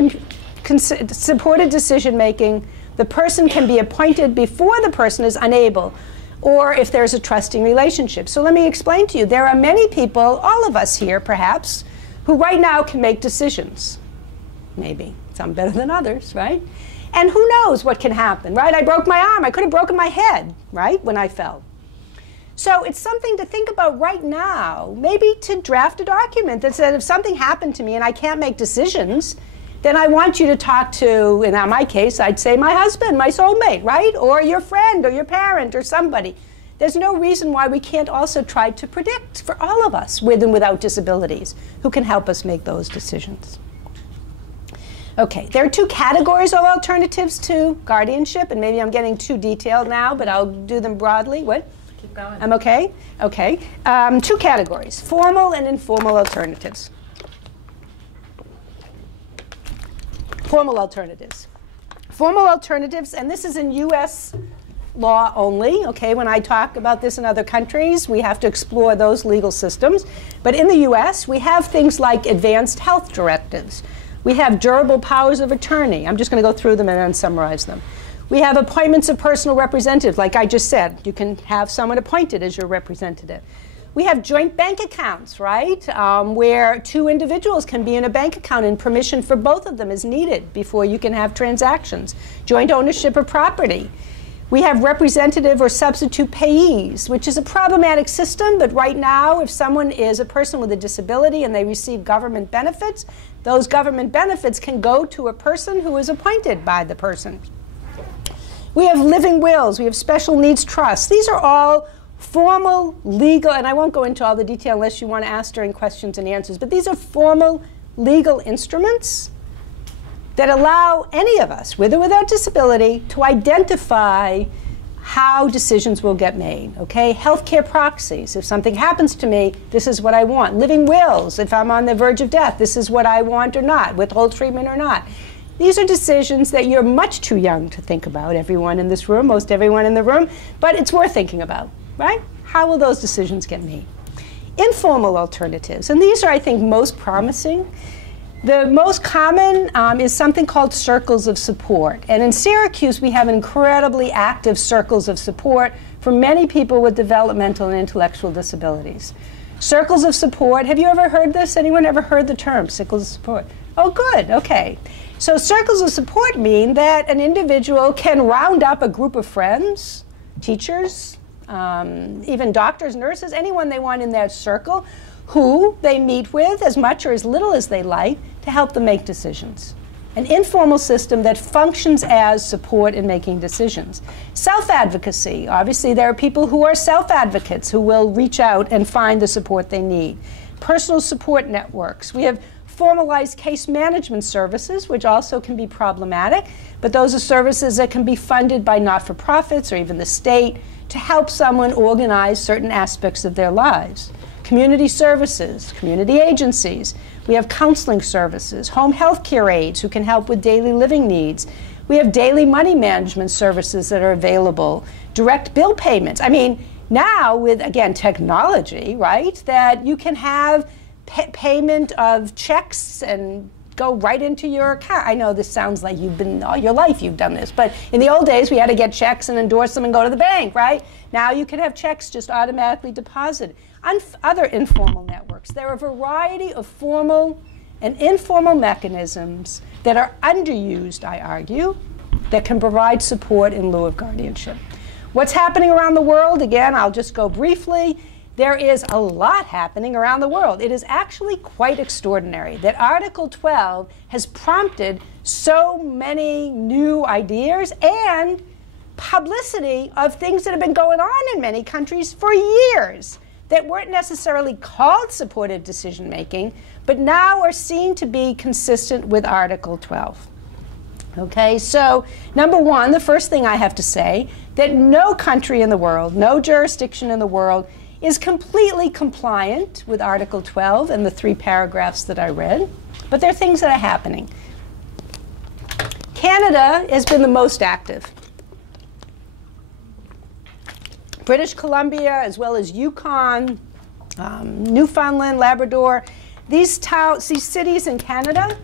decision making, the person can be appointed before the person is unable, or if there's a trusting relationship. So let me explain to you. There are many people, all of us here perhaps, who right now can make decisions. Maybe some better than others, right? And who knows what can happen, right? I broke my arm. I could have broken my head, right, when I fell. So it's something to think about right now, maybe to draft a document that said if something happened to me and I can't make decisions, then I want you to talk to, in my case, I'd say my husband, my soulmate, right? Or your friend or your parent or somebody. There's no reason why we can't also try to predict for all of us, with and without disabilities, who can help us make those decisions. Okay, there are two categories of alternatives to guardianship, and maybe I'm getting too detailed now, but I'll do them broadly. What? Keep going. I'm okay? Okay. Two categories, formal and informal alternatives. Formal alternatives. Formal alternatives, and this is in U.S. law only, okay? When I talk about this in other countries, we have to explore those legal systems. But in the U.S., we have things like advanced health directives. We have durable powers of attorney. I'm just going to go through them and then summarize them. We have appointments of personal representatives, like I just said. You can have someone appointed as your representative. We have joint bank accounts, right, where two individuals can be in a bank account and permission for both of them is needed before you can have transactions. Joint ownership of property. We have representative or substitute payees, which is a problematic system, but right now, if someone is a person with a disability and they receive government benefits, those government benefits can go to a person who is appointed by the person. We have living wills. We have special needs trusts. These are all formal, legal, and I won't go into all the detail unless you want to ask during questions and answers, but these are formal legal instruments that allow any of us, with or without disability, to identify how decisions will get made, okay? Healthcare proxies. If something happens to me, this is what I want. Living wills. If I'm on the verge of death, this is what I want or not. Withhold treatment or not. These are decisions that you're much too young to think about, everyone in this room, most everyone in the room, but it's worth thinking about, right? How will those decisions get made? Informal alternatives, and these are, I think, most promising. The most common is something called circles of support. And in Syracuse, we have incredibly active circles of support for many people with developmental and intellectual disabilities. Circles of support, have you ever heard this? Anyone ever heard the term, circles of support? Oh, good, okay. So circles of support mean that an individual can round up a group of friends, teachers, even doctors, nurses, anyone they want in that circle, who they meet with as much or as little as they like to help them make decisions. An informal system that functions as support in making decisions. Self-advocacy. Obviously, there are people who are self-advocates who will reach out and find the support they need. Personal support networks. We have formalized case management services, which also can be problematic, but those are services that can be funded by not-for-profits or even the state to help someone organize certain aspects of their lives. Community services, community agencies. We have counseling services, home health care aides who can help with daily living needs. We have daily money management services that are available, direct bill payments. I mean, now with, again, technology, right, that you can have payment of checks and go right into your account. I know this sounds like you've been, all your life you've done this, but in the old days we had to get checks and endorse them and go to the bank, right? Now you can have checks just automatically deposited. Other informal networks. There are a variety of formal and informal mechanisms that are underused, I argue, that can provide support in lieu of guardianship. What's happening around the world? Again, I'll just go briefly. There is a lot happening around the world. It is actually quite extraordinary that Article 12 has prompted so many new ideas and publicity of things that have been going on in many countries for years that weren't necessarily called supportive decision-making, but now are seen to be consistent with Article 12. Okay, so number one, the first thing I have to say, that no country in the world, no jurisdiction in the world is completely compliant with Article 12 and the 3 paragraphs that I read, but there are things that are happening. Canada has been the most active. British Columbia, as well as Yukon, Newfoundland, Labrador, these cities in Canada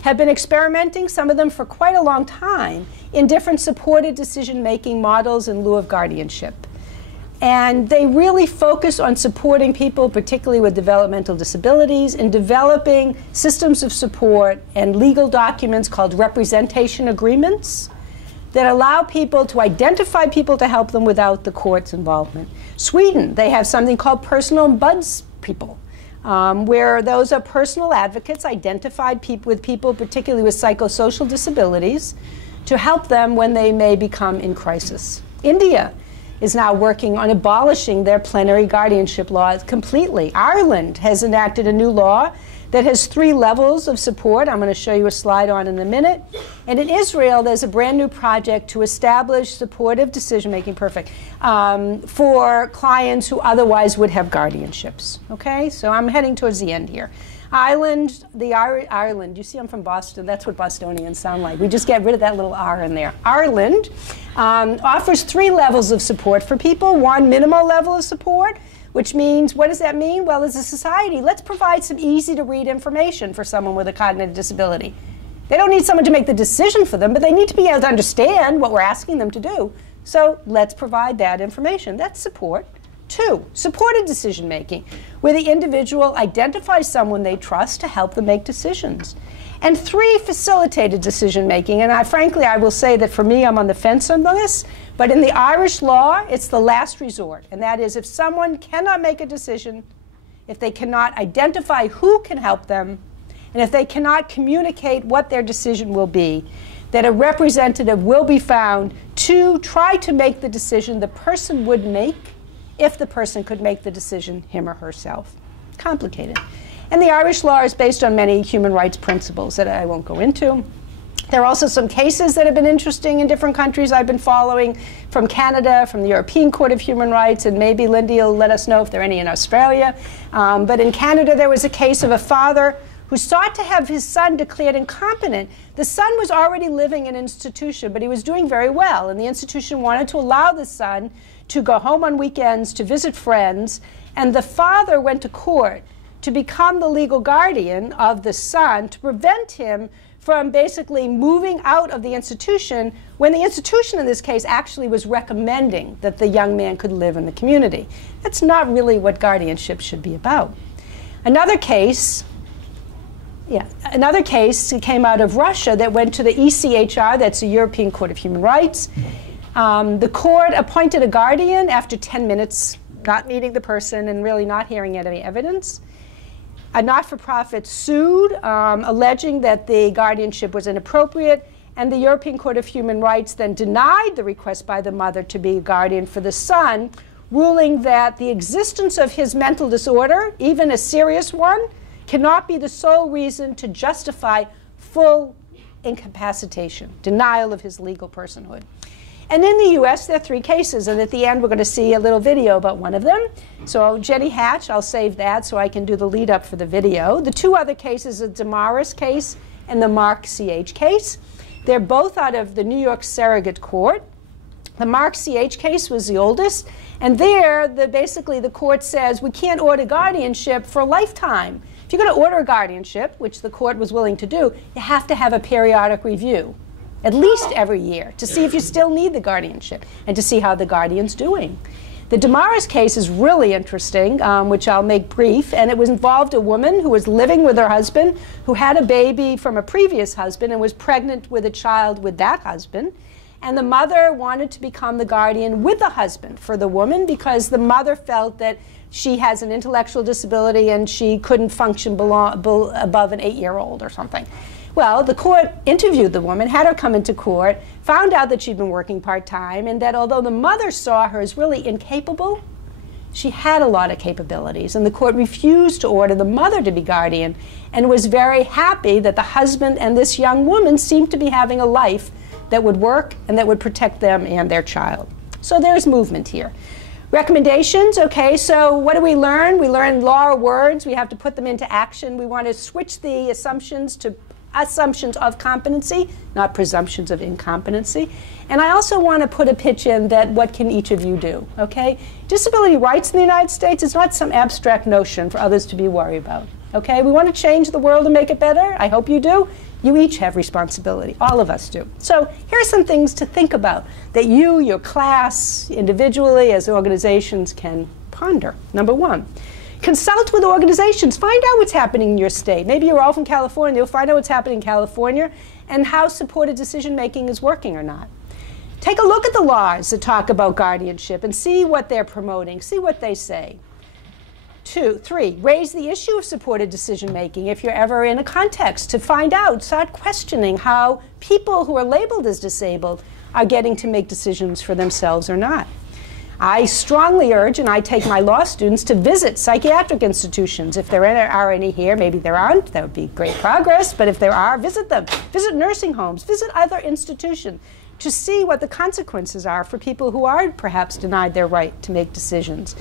have been experimenting, some of them for quite a long time, in different supported decision-making models in lieu of guardianship. And they really focus on supporting people, particularly with developmental disabilities, in developing systems of support and legal documents called representation agreements that allow people to identify people to help them without the court's involvement. Sweden, they have something called personal buds people, where those are personal advocates identified with people, particularly with psychosocial disabilities, to help them when they may become in crisis. India is now working on abolishing their plenary guardianship laws completely. Ireland has enacted a new law that has 3 levels of support. I'm going to show you a slide on in a minute. And in Israel, there's a brand new project to establish supportive decision-making, for clients who otherwise would have guardianships. Okay, so I'm heading towards the end here. Ireland, you see I'm from Boston, that's what Bostonians sound like. We just get rid of that little R in there. Ireland offers 3 levels of support for people. 1 minimal level of support, which means, what does that mean? Well, as a society, let's provide some easy-to-read information for someone with a cognitive disability. They don't need someone to make the decision for them, but they need to be able to understand what we're asking them to do. So let's provide that information. That's support. 2, supported decision-making, where the individual identifies someone they trust to help them make decisions. And 3, facilitated decision-making. And frankly, I will say that for me, I'm on the fence on this. But in the Irish law, it's the last resort. And that is, if someone cannot make a decision, if they cannot identify who can help them, and if they cannot communicate what their decision will be, that a representative will be found to try to make the decision the person would make if the person could make the decision him or herself. Complicated. And the Irish law is based on many human rights principles that I won't go into. There are also some cases that have been interesting in different countries I've been following, from Canada, from the European Court of Human Rights, and maybe Lindy will let us know if there are any in Australia. But in Canada, there was a case of a father who sought to have his son declared incompetent. The son was already living in an institution, but he was doing very well, and the institution wanted to allow the son to go home on weekends, to visit friends, and the father went to court to become the legal guardian of the son to prevent him from basically moving out of the institution when the institution in this case actually was recommending that the young man could live in the community. That's not really what guardianship should be about. Another case came out of Russia that went to the ECHR, that's the European Court of Human Rights. The court appointed a guardian after 10 minutes not meeting the person and really not hearing any evidence. A not-for-profit sued, alleging that the guardianship was inappropriate, and the European Court of Human Rights then denied the request by the mother to be a guardian for the son, ruling that the existence of his mental disorder, even a serious one, cannot be the sole reason to justify full incapacitation, denial of his legal personhood. And in the US, there are 3 cases, and at the end we're going to see a little video about one of them. So Jenny Hatch, I'll save that so I can do the lead up for the video. The 2 other cases are the Damaris case and the Mark CH case. They're both out of the New York Surrogate Court. The Mark CH case was the oldest, and there basically the court says we can't order guardianship for a lifetime. If you're going to order a guardianship, which the court was willing to do, you have to have a periodic review, at least every year, to see if you still need the guardianship and to see how the guardian's doing. The Damaris case is really interesting, which I'll make brief, and it involved a woman who was living with her husband, who had a baby from a previous husband and was pregnant with a child with that husband. And the mother wanted to become the guardian with the husband for the woman because the mother felt that she has an intellectual disability and she couldn't function above an 8-year-old or something. Well, the court interviewed the woman, had her come into court, found out that she'd been working part-time, and that although the mother saw her as really incapable, she had a lot of capabilities. And the court refused to order the mother to be guardian and was very happy that the husband and this young woman seemed to be having a life that would work and that would protect them and their child. So there's movement here. Recommendations, okay, so what do we learn? We learn law of words. We have to put them into action. We want to switch the assumptions to assumptions of competency, not presumptions of incompetency. And I also want to put a pitch in that what can each of you do, okay? Disability rights in the United States is not some abstract notion for others to be worried about, okay? We want to change the world and make it better. I hope you do. You each have responsibility. All of us do. So here are some things to think about that you, your class, individually, as organizations can ponder. Number 1. Consult with organizations. Find out what's happening in your state. Maybe you're all from California. You'll find out what's happening in California and how supported decision-making is working or not. Take a look at the laws that talk about guardianship and see what they're promoting. See what they say. 2, 3, raise the issue of supported decision-making if you're ever in a context to find out. Start questioning how people who are labeled as disabled are getting to make decisions for themselves or not. I strongly urge, and I take my law students, to visit psychiatric institutions. If there are any here, maybe there aren't, that would be great progress, but if there are, visit them. Visit nursing homes, visit other institutions to see what the consequences are for people who are perhaps denied their right to make decisions.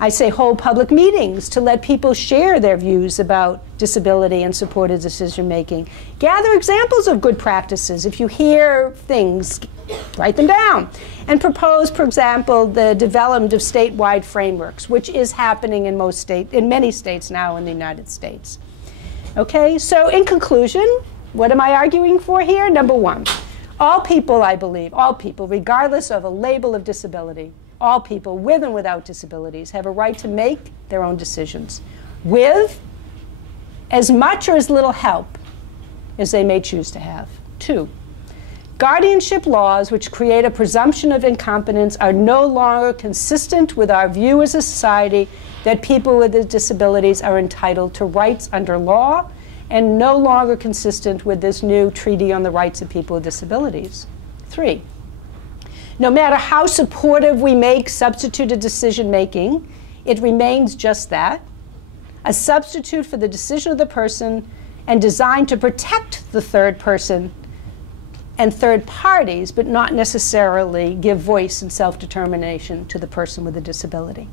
I say hold public meetings to let people share their views about disability and supported decision-making. Gather examples of good practices. If you hear things, write them down. And propose, for example, the development of statewide frameworks, which is happening in many states now in the United States. Okay, so in conclusion, what am I arguing for here? Number 1, all people, I believe, all people, regardless of a label of disability, all people with and without disabilities have a right to make their own decisions with as much or as little help as they may choose to have. 2, guardianship laws which create a presumption of incompetence are no longer consistent with our view as a society that people with disabilities are entitled to rights under law and no longer consistent with this new Treaty on the Rights of People with Disabilities. 3, no matter how supportive we make substituted decision-making, it remains just that, a substitute for the decision of the person, and designed to protect the third person and third parties, but not necessarily give voice and self-determination to the person with a disability.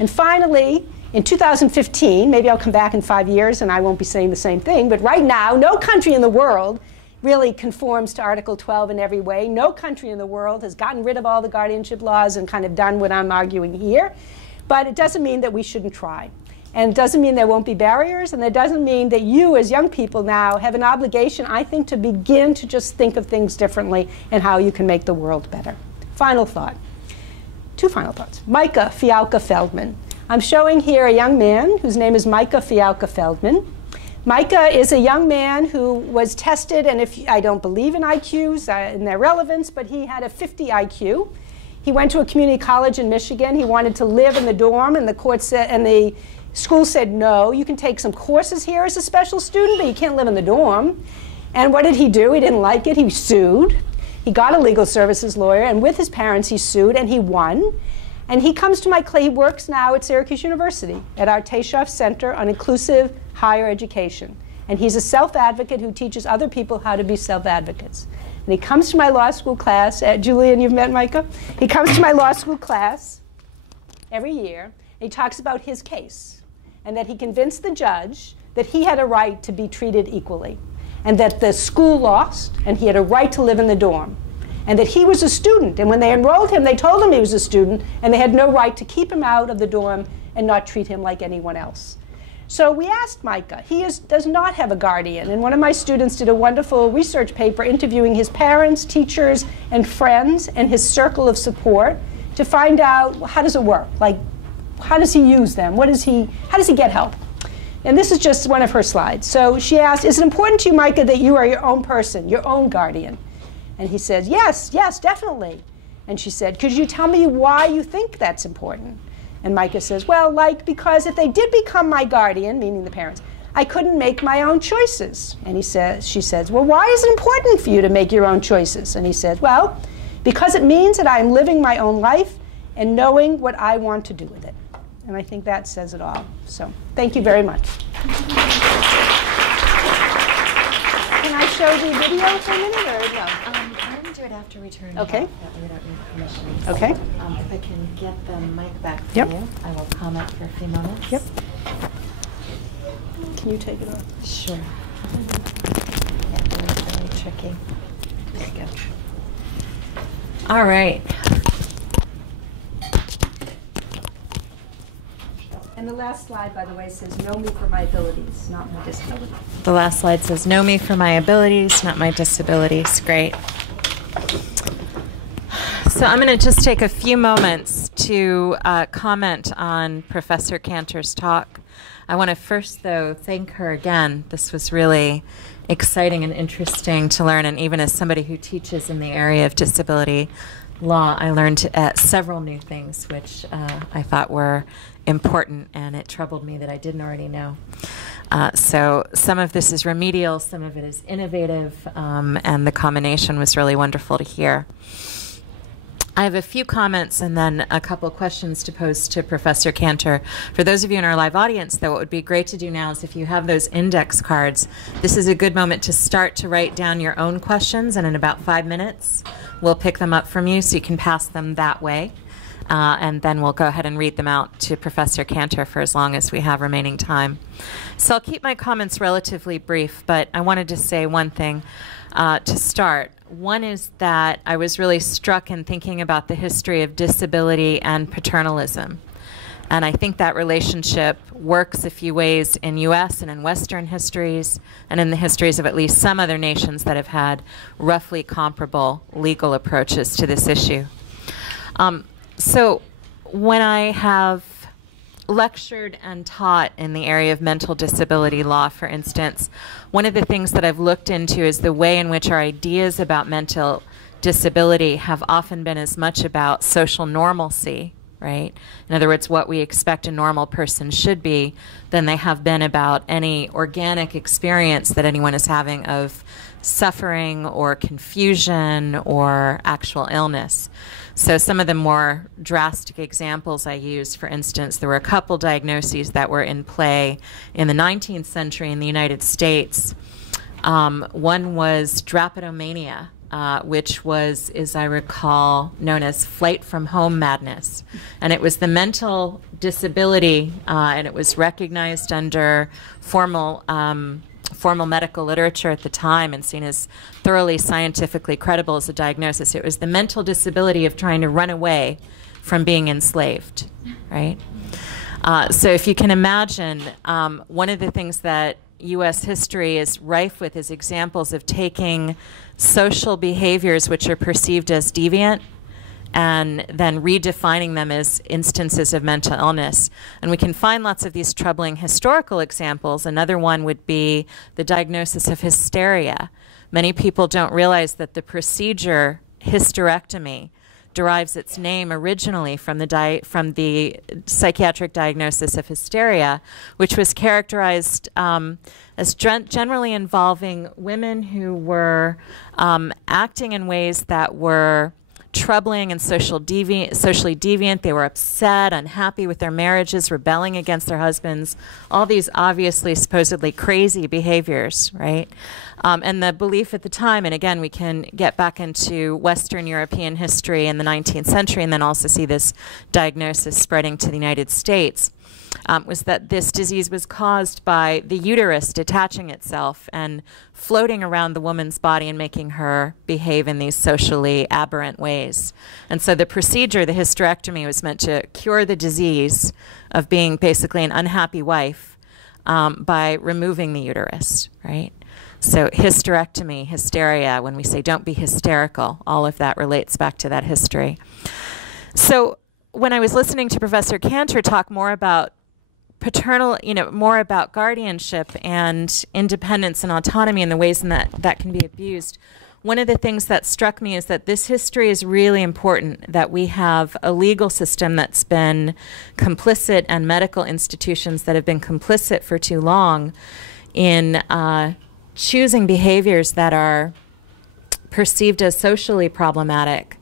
And finally, in 2015, maybe I'll come back in 5 years and I won't be saying the same thing, but right now, no country in the world really conforms to Article 12 in every way. No country in the world has gotten rid of all the guardianship laws and kind of done what I'm arguing here. But it doesn't mean that we shouldn't try. And it doesn't mean there won't be barriers, and it doesn't mean that you as young people now have an obligation, I think, to begin to just think of things differently and how you can make the world better. Final thought. Two final thoughts. Micah Fialka Feldman. I'm showing here a young man whose name is Micah Fialka Feldman. Micah is a young man who was tested, and I don't believe in IQs, in their relevance, but he had a 50 IQ. He went to a community college in Michigan. He wanted to live in the dorm, and the court said, and the school said, no, you can take some courses here as a special student, but you can't live in the dorm. And what did he do? He didn't like it. He sued. He got a legal services lawyer, and with his parents, he sued, and he won. And he comes to my class. He works now at Syracuse University at our Tayshoff Center on Inclusive Higher Education. And he's a self-advocate who teaches other people how to be self-advocates. And he comes to my law school class. Julian, you've met Micah? He comes to my law school class every year, and he talks about his case, and that he convinced the judge that he had a right to be treated equally, and that the school lost, and he had a right to live in the dorm, and that he was a student. And when they enrolled him, they told him he was a student, and they had no right to keep him out of the dorm and not treat him like anyone else. So we asked Micah. He does not have a guardian, and one of my students did a wonderful research paper interviewing his parents, teachers, and friends, and his circle of support to find out, well, how does it work? Like, how does he use them? How does he get help? And this is just one of her slides. So she asked, is it important to you, Micah, that you are your own person, your own guardian? And he says, yes, definitely. And she said, could you tell me why you think that's important? And Micah says, well, because if they did become my guardian, meaning the parents, I couldn't make my own choices. And she says, well, why is it important for you to make your own choices? And he says, well, because it means that I'm living my own life and knowing what I want to do with it. And I think that says it all. So thank you very much. Can I show the video for a minute or no? I'm going to do it after we turn Okay. off, that we don't need permission. Okay. If I can get the mic back for Yep. you, I will comment for a few moments. Yep. Can you take it off? Sure. Yeah, it's really tricky. There you go. All right. And the last slide, by the way, says, know me for my abilities, not my disability. The last slide says, know me for my abilities, not my disabilities. Great. So I'm going to just take a few moments to comment on Professor Kanter's talk. I want to first, though, thank her again. This was really exciting and interesting to learn, and even as somebody who teaches in the area of disability law, I learned several new things which I thought were important, and it troubled me that I didn't already know. So some of this is remedial, some of it is innovative, and the combination was really wonderful to hear. I have a few comments and then a couple questions to pose to Professor Kanter. For those of you in our live audience, though, what would be great to do now is if you have those index cards, this is a good moment to start to write down your own questions, and in about 5 minutes, we'll pick them up from you so you can pass them that way. And then we'll go ahead and read them out to Professor Kanter for as long as we have remaining time. So I'll keep my comments relatively brief, but I wanted to say one thing to start. One is that I was really struck in thinking about the history of disability and paternalism. And I think that relationship works a few ways in U.S. and in Western histories, and in the histories of at least some other nations that have had roughly comparable legal approaches to this issue. So when I have lectured and taught in the area of mental disability law, for instance, one of the things that I've looked into is the way in which our ideas about mental disability have often been as much about social normalcy right? In other words, what we expect a normal person should be, than they have been about any organic experience that anyone is having of suffering or confusion or actual illness. So some of the more drastic examples I used, for instance, there were a couple diagnoses that were in play in the 19th century in the United States. One was drapetomania, which was, as I recall, known as flight from home madness. And it was the mental disability, and it was recognized under formal medical literature at the time and seen as thoroughly scientifically credible as a diagnosis. It was the mental disability of trying to run away from being enslaved, right? So if you can imagine, one of the things that U.S. history is rife with is examples of taking social behaviors which are perceived as deviant and then redefining them as instances of mental illness. And we can find lots of these troubling historical examples. Another one would be the diagnosis of hysteria. Many people don't realize that the procedure hysterectomy derives its name originally from the psychiatric diagnosis of hysteria, which was characterized as generally involving women who were acting in ways that were troubling and socially deviant. They were upset, unhappy with their marriages, rebelling against their husbands, all these obviously supposedly crazy behaviors, right? And the belief at the time, and again, we can get back into Western European history in the 19th century and then also see this diagnosis spreading to the United States, was that this disease was caused by the uterus detaching itself and floating around the woman's body and making her behave in these socially aberrant ways. And so the procedure, the hysterectomy, was meant to cure the disease of being basically an unhappy wife by removing the uterus, right? So hysterectomy, hysteria, when we say don't be hysterical, all of that relates back to that history. So when I was listening to Professor Kanter talk more about more about guardianship and independence and autonomy and the ways in that can be abused, one of the things that struck me is that this history is really important, that we have a legal system that's been complicit and medical institutions that have been complicit for too long in choosing behaviors that are perceived as socially problematic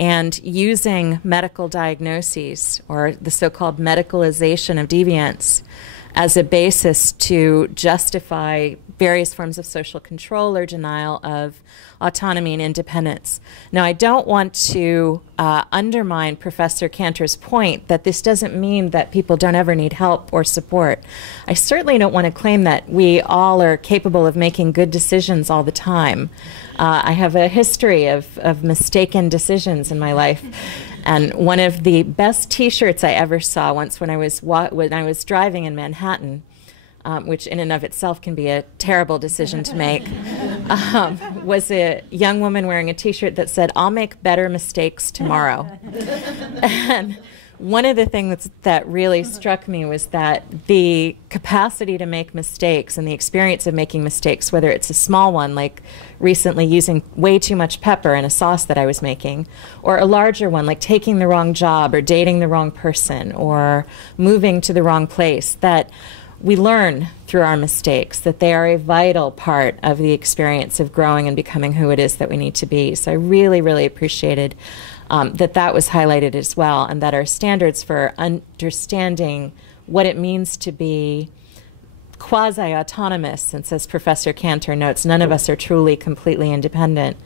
and using medical diagnoses, or the so-called medicalization of deviance, as a basis to justify various forms of social control or denial of autonomy and independence. Now, I don't want to undermine Professor Kanter's point that this doesn't mean that people don't ever need help or support. I certainly don't want to claim that we all are capable of making good decisions all the time. I have a history of mistaken decisions in my life. And one of the best T-shirts I ever saw once when I was driving in Manhattan, which in and of itself can be a terrible decision to make, was a young woman wearing a T-shirt that said, "I'll make better mistakes tomorrow." And one of the things that really struck me was that the capacity to make mistakes and the experience of making mistakes, whether it's a small one, like recently using way too much pepper in a sauce that I was making, or a larger one, like taking the wrong job or dating the wrong person or moving to the wrong place, that we learn through our mistakes, that they are a vital part of the experience of growing and becoming who it is that we need to be. So I really, really appreciated that was highlighted as well, and that our standards for understanding what it means to be quasi-autonomous, since as Professor Kanter notes, none of us are truly completely independent,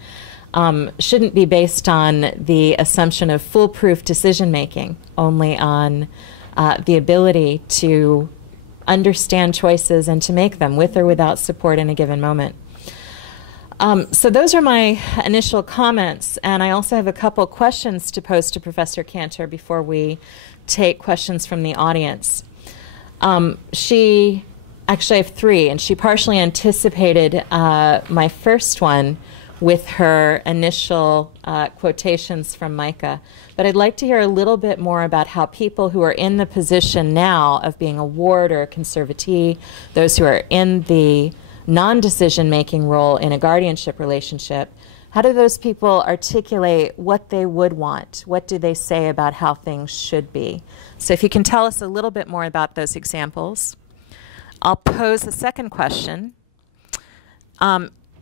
shouldn't be based on the assumption of foolproof decision-making, only on the ability to understand choices and to make them with or without support in a given moment. So those are my initial comments, and I also have a couple questions to pose to Professor Kanter before we take questions from the audience. Actually I have three, and she partially anticipated my first one with her initial quotations from Micah. But I'd like to hear a little bit more about how people who are in the position now of being a ward or a conservatee, those who are in the non-decision making role in a guardianship relationship, How do those people articulate what they would want? What do they say about how things should be? So if you can tell us a little bit more about those examples. I'll pose a second question.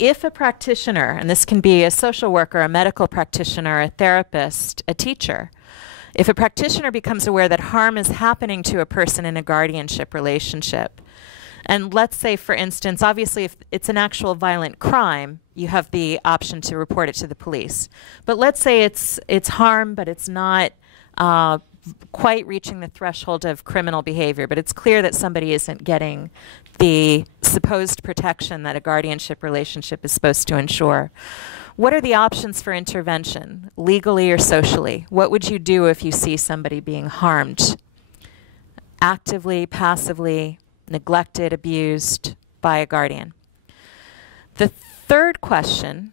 If a practitioner, and this can be a social worker, a medical practitioner, a therapist, a teacher, if a practitioner becomes aware that harm is happening to a person in a guardianship relationship, and let's say, for instance, obviously if it's an actual violent crime, you have the option to report it to the police. But let's say it's harm, but it's not quite reaching the threshold of criminal behavior, but it's clear that somebody isn't getting the supposed protection that a guardianship relationship is supposed to ensure. What are the options for intervention, legally or socially? What would you do if you see somebody being harmed, actively, passively, neglected, abused by a guardian? The third question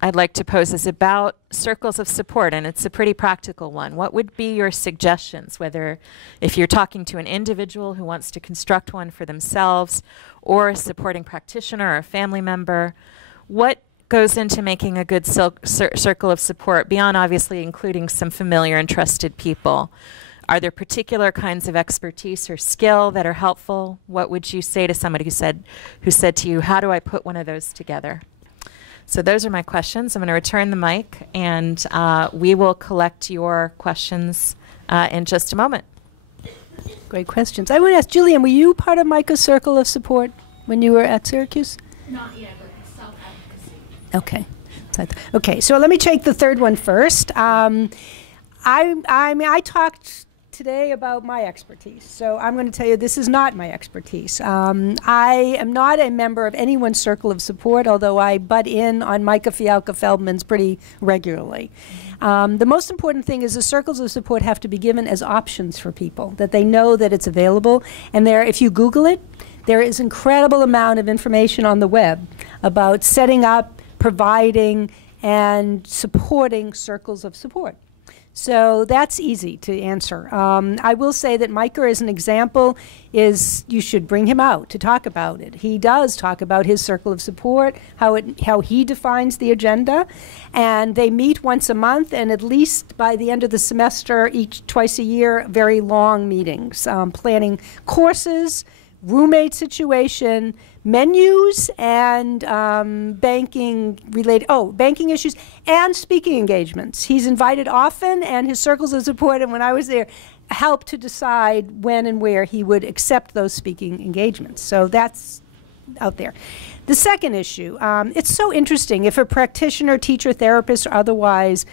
I'd like to pose is about circles of support, and it's a pretty practical one. What would be your suggestions, whether if you're talking to an individual who wants to construct one for themselves, or a supporting practitioner or a family member? What goes into making a good circle of support, beyond obviously including some familiar and trusted people? Are there particular kinds of expertise or skill that are helpful? What would you say to somebody who said to you, how do I put one of those together? So those are my questions. I'm going to return the mic, and we will collect your questions in just a moment. Great questions. I want to ask Julian, were you part of Micah's circle of support when you were at Syracuse? Not yet, but self-advocacy. Okay. Okay, so let me take the third one first. I talked today about my expertise, so I'm going to tell you this is not my expertise. I am not a member of anyone's circle of support, although I butt in on Micah Fialka-Feldman's pretty regularly. The most important thing is the circles of support have to be given as options for people, that they know that it's available. And there, if you Google it, there is an incredible amount of information on the web about setting up, providing, and supporting circles of support. So that's easy to answer. I will say that Micah, as an example, you should bring him out to talk about it. He does talk about his circle of support, how he defines the agenda, and they meet once a month, and at least by the end of the semester, twice a year, very long meetings, planning courses, roommate situation, menus, and banking issues, and speaking engagements. He's invited often, and his circles of support, and when I was there, helped to decide when and where he would accept those speaking engagements. So that's out there. The second issue, it's so interesting. If a practitioner, teacher, therapist, or otherwise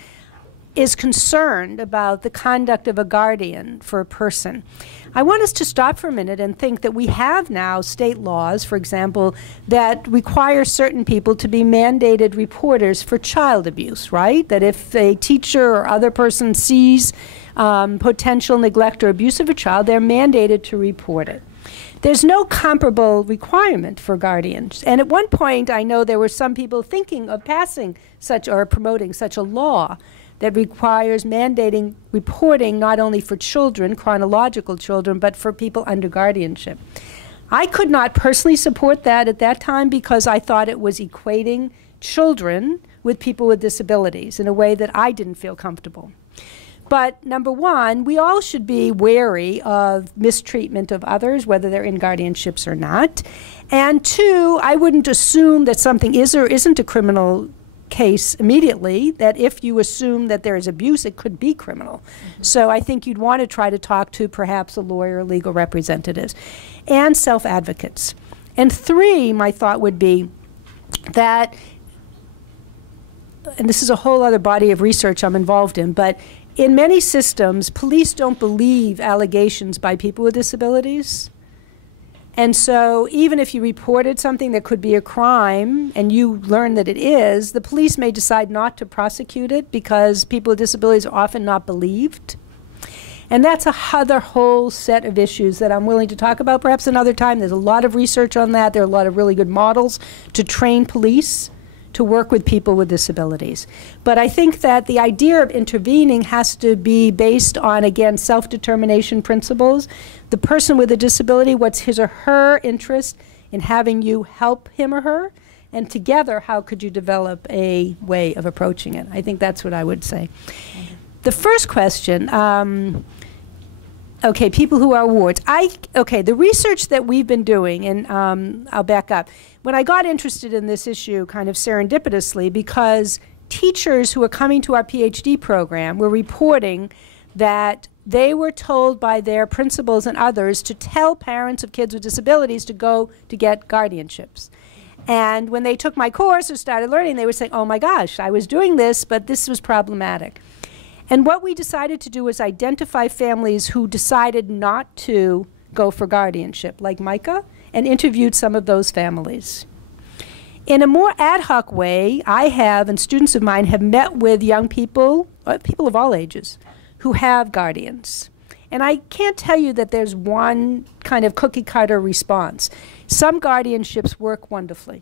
is concerned about the conduct of a guardian for a person, I want us to stop for a minute and think that we have now state laws, for example, that require certain people to be mandated reporters for child abuse, right? That if a teacher or other person sees potential neglect or abuse of a child, they're mandated to report it. There's no comparable requirement for guardians. And at one point, I know there were some people thinking of passing such or promoting such a law that requires mandating reporting not only for children, chronological children, but for people under guardianship. I could not personally support that at that time because I thought it was equating children with people with disabilities in a way that I didn't feel comfortable. But number one, we all should be wary of mistreatment of others, whether they're in guardianships or not. And two, I wouldn't assume that something is or isn't a criminal case immediately, that if you assume that there is abuse, it could be criminal. Mm-hmm. So I think you'd want to try to talk to perhaps a lawyer, legal representatives, and self-advocates. And three, my thought would be that, and this is a whole other body of research I'm involved in, but in many systems, police don't believe allegations by people with disabilities. And so even if you reported something that could be a crime and you learn that it is, the police may decide not to prosecute it because people with disabilities are often not believed. And that's a other whole set of issues that I'm willing to talk about perhaps another time. There's a lot of research on that. There are a lot of really good models to train police to work with people with disabilities. But I think that the idea of intervening has to be based on, again, self-determination principles. The person with a disability, what's his or her interest in having you help him or her? And together, how could you develop a way of approaching it? I think that's what I would say. The first question, okay, people who are wards. Okay, the research that we've been doing, and I'll back up. When I got interested in this issue kind of serendipitously, because teachers who were coming to our PhD program were reporting that they were told by their principals and others to tell parents of kids with disabilities to go to get guardianships. And when they took my course or started learning, they were saying, oh my gosh, I was doing this, but this was problematic. And what we decided to do was identify families who decided not to go for guardianship, like Micah, and interviewed some of those families. In a more ad hoc way, I have, and students of mine have met with young people, people of all ages, who have guardians. And I can't tell you that there's one kind of cookie-cutter response. Some guardianships work wonderfully.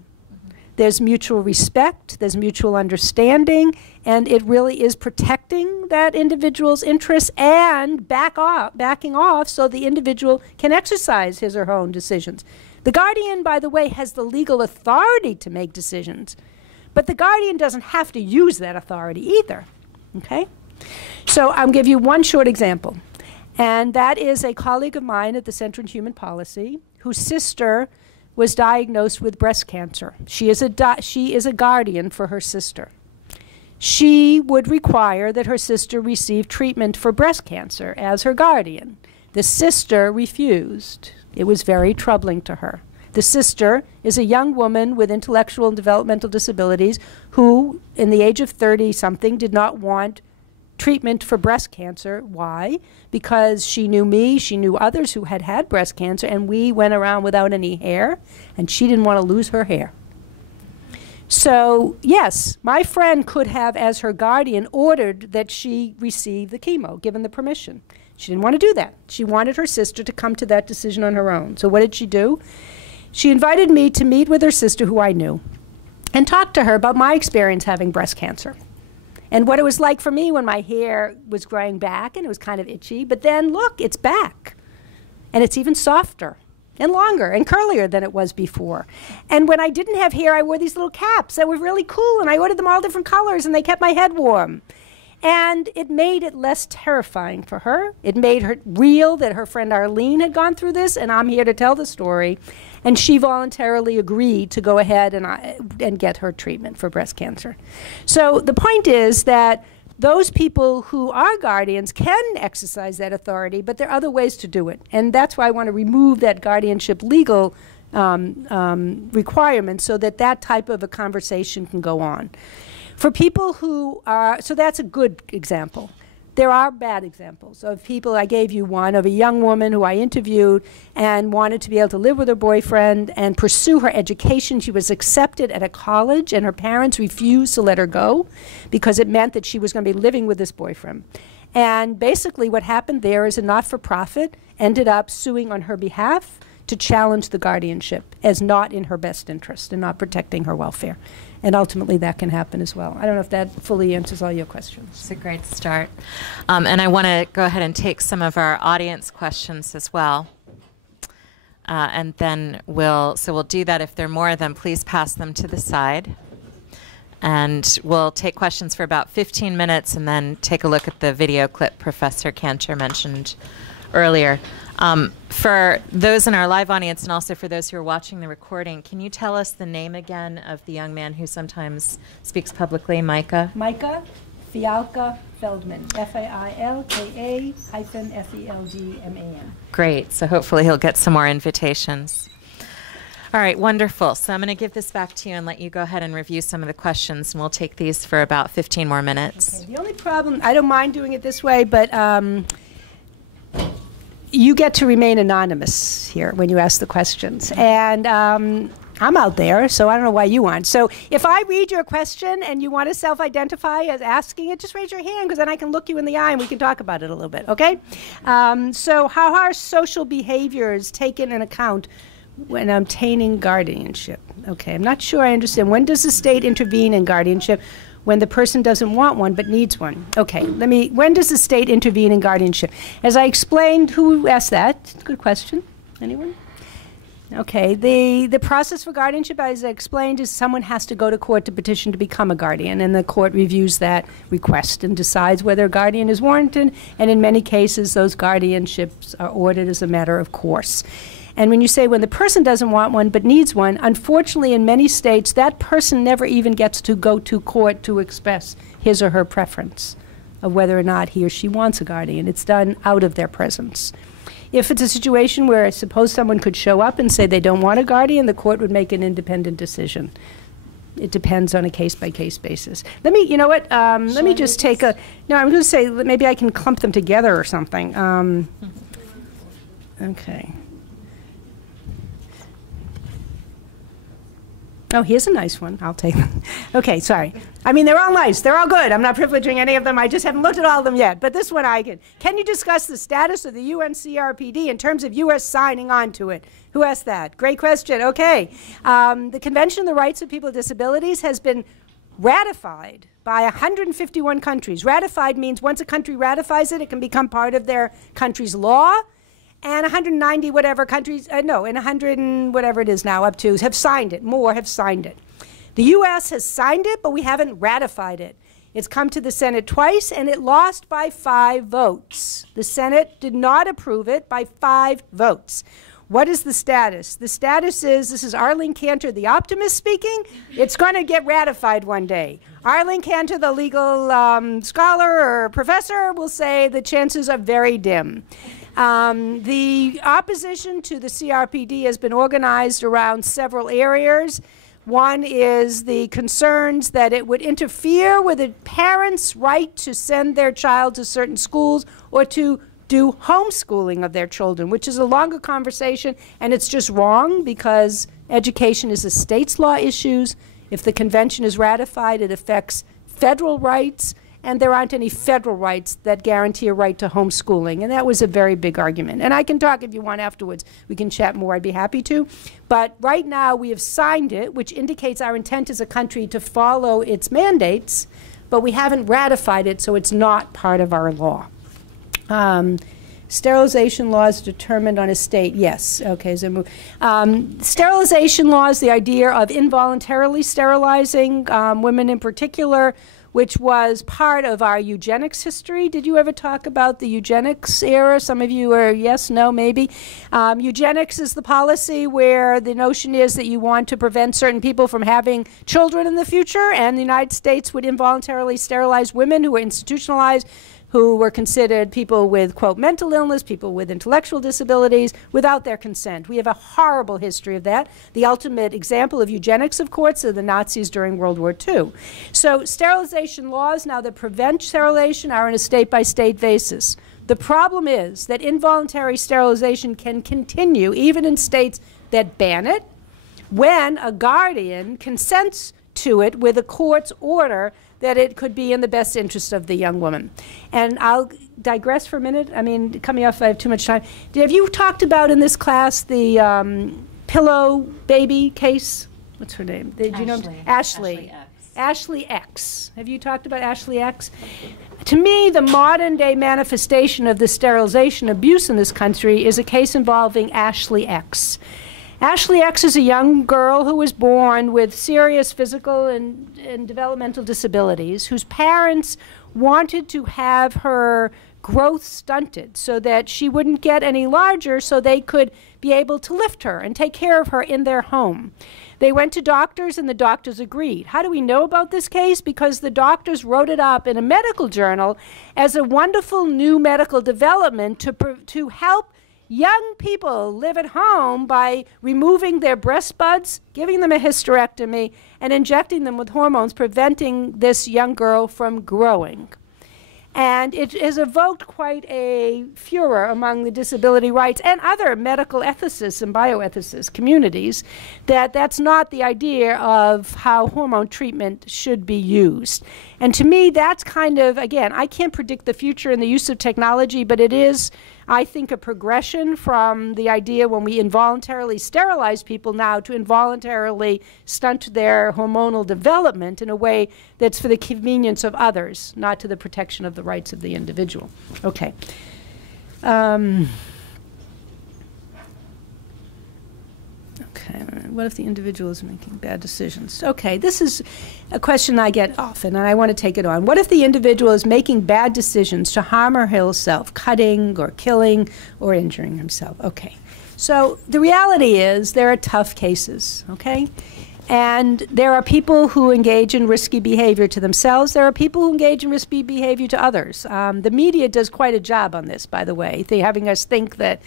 There's mutual respect, there's mutual understanding, and it really is protecting that individual's interests and backing off so the individual can exercise his or her own decisions. The guardian, by the way, has the legal authority to make decisions, but the guardian doesn't have to use that authority either, okay? So I'll give you one short example. And that is a colleague of mine at the Center on Human Policy whose sister was diagnosed with breast cancer. She is a guardian for her sister. She would require that her sister receive treatment for breast cancer as her guardian. The sister refused. It was very troubling to her. The sister is a young woman with intellectual and developmental disabilities who, in the age of 30-something, did not want treatment for breast cancer. Why? Because she knew me, she knew others who had had breast cancer, and we went around without any hair, and she didn't want to lose her hair. So, yes, my friend could have, as her guardian, ordered that she receive the chemo, given the permission. She didn't want to do that. She wanted her sister to come to that decision on her own. So what did she do? She invited me to meet with her sister, who I knew, and talk to her about my experience having breast cancer. And what it was like for me when my hair was growing back and it was kind of itchy, but then look, it's back. And it's even softer and longer and curlier than it was before. And when I didn't have hair, I wore these little caps that were really cool, and I ordered them all different colors, and they kept my head warm. And it made it less terrifying for her. It made her real that her friend Arlene had gone through this, and I'm here to tell the story. And she voluntarily agreed to go ahead and get her treatment for breast cancer. So the point is that those people who are guardians can exercise that authority, but there are other ways to do it. And that's why I want to remove that guardianship legal requirement so that that type of a conversation can go on. For people who are, so that's a good example. There are bad examples of people. I gave you one of a young woman who I interviewed and wanted to be able to live with her boyfriend and pursue her education. She was accepted at a college, and her parents refused to let her go because it meant that she was going to be living with this boyfriend. And basically what happened there is a not-for-profit ended up suing on her behalf to challenge the guardianship as not in her best interest and not protecting her welfare. And ultimately that can happen as well. I don't know if that fully answers all your questions. It's a great start. And I want to go ahead and take some of our audience questions as well. And then we'll do that. If there are more of them, please pass them to the side. And we'll take questions for about 15 minutes and then take a look at the video clip Professor Kanter mentioned earlier. For those in our live audience and also for those who are watching the recording, can you tell us the name again of the young man who sometimes speaks publicly, Micah? Micah Fialka Feldman, F-A-I-L-K-A-F-E-L-D-M-A-N. Great. So hopefully he'll get some more invitations. All right, wonderful. So I'm going to give this back to you and let you go ahead and review some of the questions, and we'll take these for about 15 more minutes. Okay. The only problem, I don't mind doing it this way, but you get to remain anonymous here when you ask the questions. And I'm out there, so I don't know why you aren't. So if I read your question and you want to self-identify as asking it, just raise your hand, because then I can look you in the eye and we can talk about it a little bit, okay? So how are social behaviors taken in account when obtaining guardianship? Okay, I'm not sure I understand. When does the state intervene in guardianship? When the person doesn't want one but needs one. Okay, when does the state intervene in guardianship? As I explained, who asked that? Good question. Anyone? Okay, the process for guardianship, as I explained, is someone has to go to court to petition to become a guardian, and the court reviews that request and decides whether a guardian is warranted, and in many cases, those guardianships are ordered as a matter of course. And when you say when the person doesn't want one but needs one, unfortunately in many states, that person never even gets to go to court to express his or her preference of whether or not he or she wants a guardian. It's done out of their presence. If it's a situation where I suppose someone could show up and say they don't want a guardian, the court would make an independent decision. It depends on a case-by-case basis. Let me, you know what, let me just take a, no, I'm going to say maybe I can clump them together or something. Okay. Oh, here's a nice one. I'll take them. Okay, sorry. I mean, they're all nice. They're all good. I'm not privileging any of them. I just haven't looked at all of them yet. But this one I can. Can you discuss the status of the UNCRPD in terms of U.S. signing on to it? Who asked that? Great question. Okay. The Convention on the Rights of People with Disabilities has been ratified by 151 countries. Ratified means once a country ratifies it, it can become part of their country's law. And 190 whatever countries, no, and 100 and whatever it is now, up to, have signed it. More have signed it. The U.S. has signed it, but we haven't ratified it. It's come to the Senate twice, and it lost by 5 votes. The Senate did not approve it by 5 votes. What is the status? The status is, this is Arlene Kanter, the optimist speaking, it's going to get ratified one day. Arlene Kanter, the legal scholar or professor, will say the chances are very dim. The opposition to the CRPD has been organized around several areas. One is the concerns that it would interfere with a parent's right to send their child to certain schools or to do homeschooling of their children, which is a longer conversation, and it's just wrong because education is a state's law issues. If the convention is ratified, it affects federal rights, and there aren't any federal rights that guarantee a right to homeschooling. And that was a very big argument. And I can talk if you want afterwards. We can chat more. I'd be happy to. But right now we have signed it, which indicates our intent as a country to follow its mandates, but we haven't ratified it, so it's not part of our law. Sterilization laws determined on a state, yes. Okay, so sterilization laws, the idea of involuntarily sterilizing women in particular, which was part of our eugenics history. Did you ever talk about the eugenics era? Some of you are yes, no, maybe. Eugenics is the policy where the notion is that you want to prevent certain people from having children in the future, and the United States would involuntarily sterilize women who were institutionalized, who were considered people with, quote, mental illness, people with intellectual disabilities, without their consent. We have a horrible history of that. The ultimate example of eugenics, of course, are the Nazis during World War II. So sterilization laws now that prevent sterilization are on a state-by-state basis. The problem is that involuntary sterilization can continue, even in states that ban it, when a guardian consents to it with a court's order that it could be in the best interest of the young woman. And I'll digress for a minute. I mean, cut me off if I have too much time. Have you talked about in this class the pillow baby case? What's her name? Did you know? Ashley. Ashley X. Have you talked about Ashley X? To me, the modern day manifestation of the sterilization abuse in this country is a case involving Ashley X. Ashley X is a young girl who was born with serious physical and developmental disabilities, whose parents wanted to have her growth stunted so that she wouldn't get any larger so they could be able to lift her and take care of her in their home. They went to doctors and the doctors agreed. How do we know about this case? Because the doctors wrote it up in a medical journal as a wonderful new medical development to help young people live at home by removing their breast buds, giving them a hysterectomy, and injecting them with hormones, preventing this young girl from growing. And it has evoked quite a furor among the disability rights and other medical ethicists and bioethicists communities that that's not the idea of how hormone treatment should be used. And to me, that's kind of, again, I can't predict the future in the use of technology, but it is, I think, a progression from the idea when we involuntarily sterilize people now to involuntarily stunt their hormonal development in a way that's for the convenience of others, not to the protection of the rights of the individual. Okay. what if the individual is making bad decisions? Okay, this is a question I get often, and I want to take it on. What if the individual is making bad decisions to harm or himself, cutting or killing or injuring himself? Okay, so the reality is there are tough cases, okay? And there are people who engage in risky behavior to themselves. There are people who engage in risky behavior to others. The media does quite a job on this, by the way, having us think that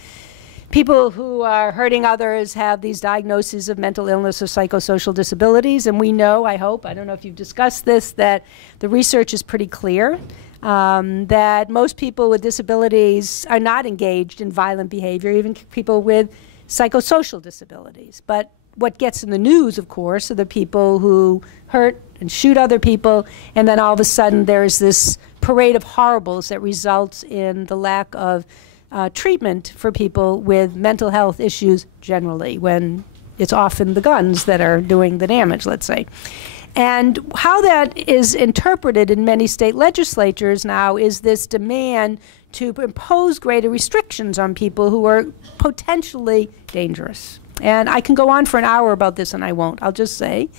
people who are hurting others have these diagnoses of mental illness or psychosocial disabilities. And we know, I hope, I don't know if you've discussed this, that the research is pretty clear, that most people with disabilities are not engaged in violent behavior, even people with psychosocial disabilities. But what gets in the news, of course, are the people who hurt and shoot other people, and then all of a sudden there's this parade of horribles that results in the lack of treatment for people with mental health issues generally, when it's often the guns that are doing the damage, let's say. And how that is interpreted in many state legislatures now is this demand to impose greater restrictions on people who are potentially dangerous. And I can go on for an hour about this, and I won't. I'll just say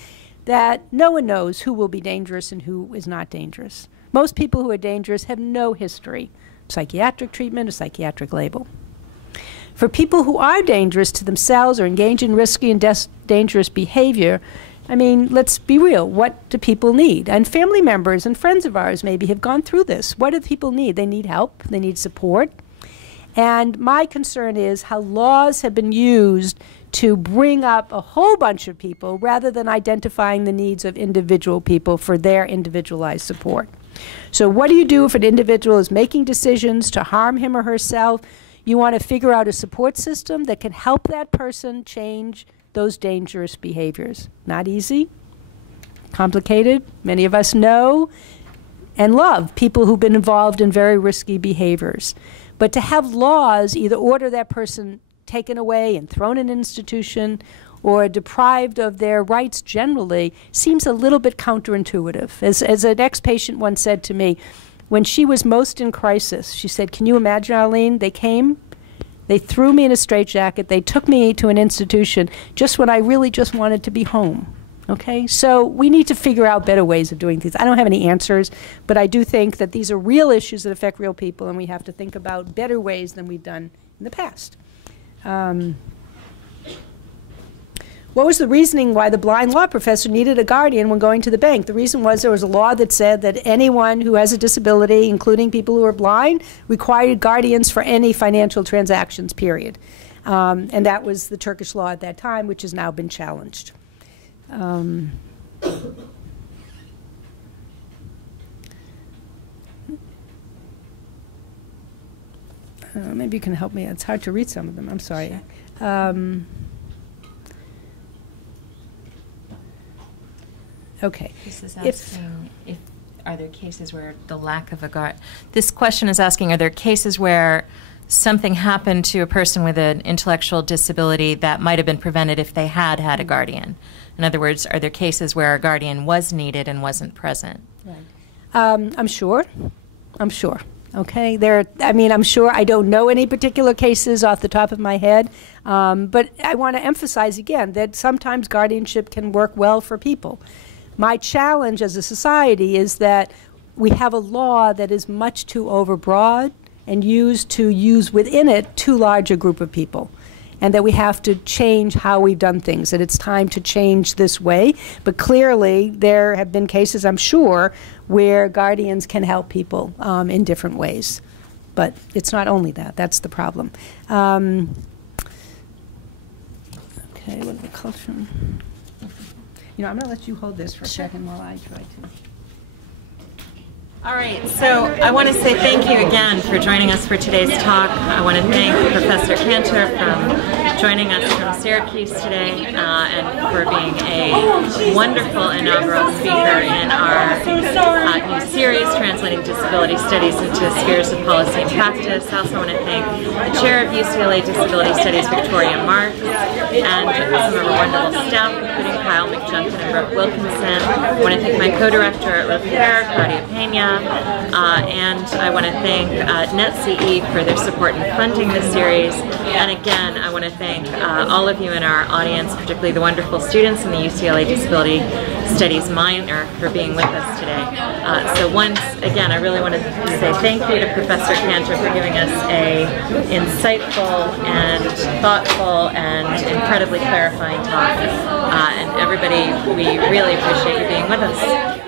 that no one knows who will be dangerous and who is not dangerous. Most people who are dangerous have no history of psychiatric treatment or psychiatric label. For people who are dangerous to themselves or engage in risky and dangerous behavior, I mean, let's be real. What do people need? And family members and friends of ours maybe have gone through this. What do people need? They need help. They need support. And my concern is how laws have been used to bring up a whole bunch of people rather than identifying the needs of individual people for their individualized support. So what do you do if an individual is making decisions to harm him or herself? You want to figure out a support system that can help that person change those dangerous behaviors. Not easy, complicated. Many of us know and love people who've been involved in very risky behaviors. But to have laws either order that person taken away and thrown in an institution or deprived of their rights generally seems a little bit counterintuitive. As an ex-patient once said to me, when she was most in crisis, she said, "Can you imagine, Arlene, they came, they threw me in a straitjacket, they took me to an institution just when I really just wanted to be home." Okay, so we need to figure out better ways of doing things. I don't have any answers, but I do think that these are real issues that affect real people, and we have to think about better ways than we've done in the past. What was the reasoning why the blind law professor needed a guardian when going to the bank? The reason was there was a law that said that anyone who has a disability, including people who are blind, required guardians for any financial transactions, period. And that was the Turkish law at that time, which has now been challenged. Maybe you can help me. It's hard to read some of them. I'm sorry. Okay. This is asking if are there cases where the lack of a guard. This question is asking, are there cases where something happened to a person with an intellectual disability that might have been prevented if they had had a guardian? In other words, are there cases where a guardian was needed and wasn't present? Right. I'm sure. Okay, I'm sure. I don't know any particular cases off the top of my head, but I want to emphasize again that sometimes guardianship can work well for people. My challenge as a society is that we have a law that is much too overbroad and used within it too large a group of people, and that we have to change how we've done things, that it's time to change this way. But clearly there have been cases, I'm sure, where guardians can help people in different ways. But it's not only that. That's the problem. Okay, what are the culture? I'm going to let you hold this for a second while I try to. All right, so I want to say thank you again for joining us for today's talk. I want to thank Professor Kanter for joining us from Syracuse today and for being a wonderful inaugural speaker in our new series, Translating Disability Studies into Spheres of Policy and Practice. I also want to thank the Chair of UCLA Disability Studies, Victoria Marks, and some of our wonderful staff, including Kyle McJunkin and Brooke Wilkinson. I want to thank my co-director at Repair, Claudia Pena, and I want to thank NetCE for their support in funding this series. And again, I want to thank thank all of you in our audience, particularly the wonderful students in the UCLA Disability Studies minor for being with us today. So once again, I really want to say thank you to Professor Kanter for giving us a insightful and thoughtful and incredibly clarifying talk. And everybody, we really appreciate you being with us.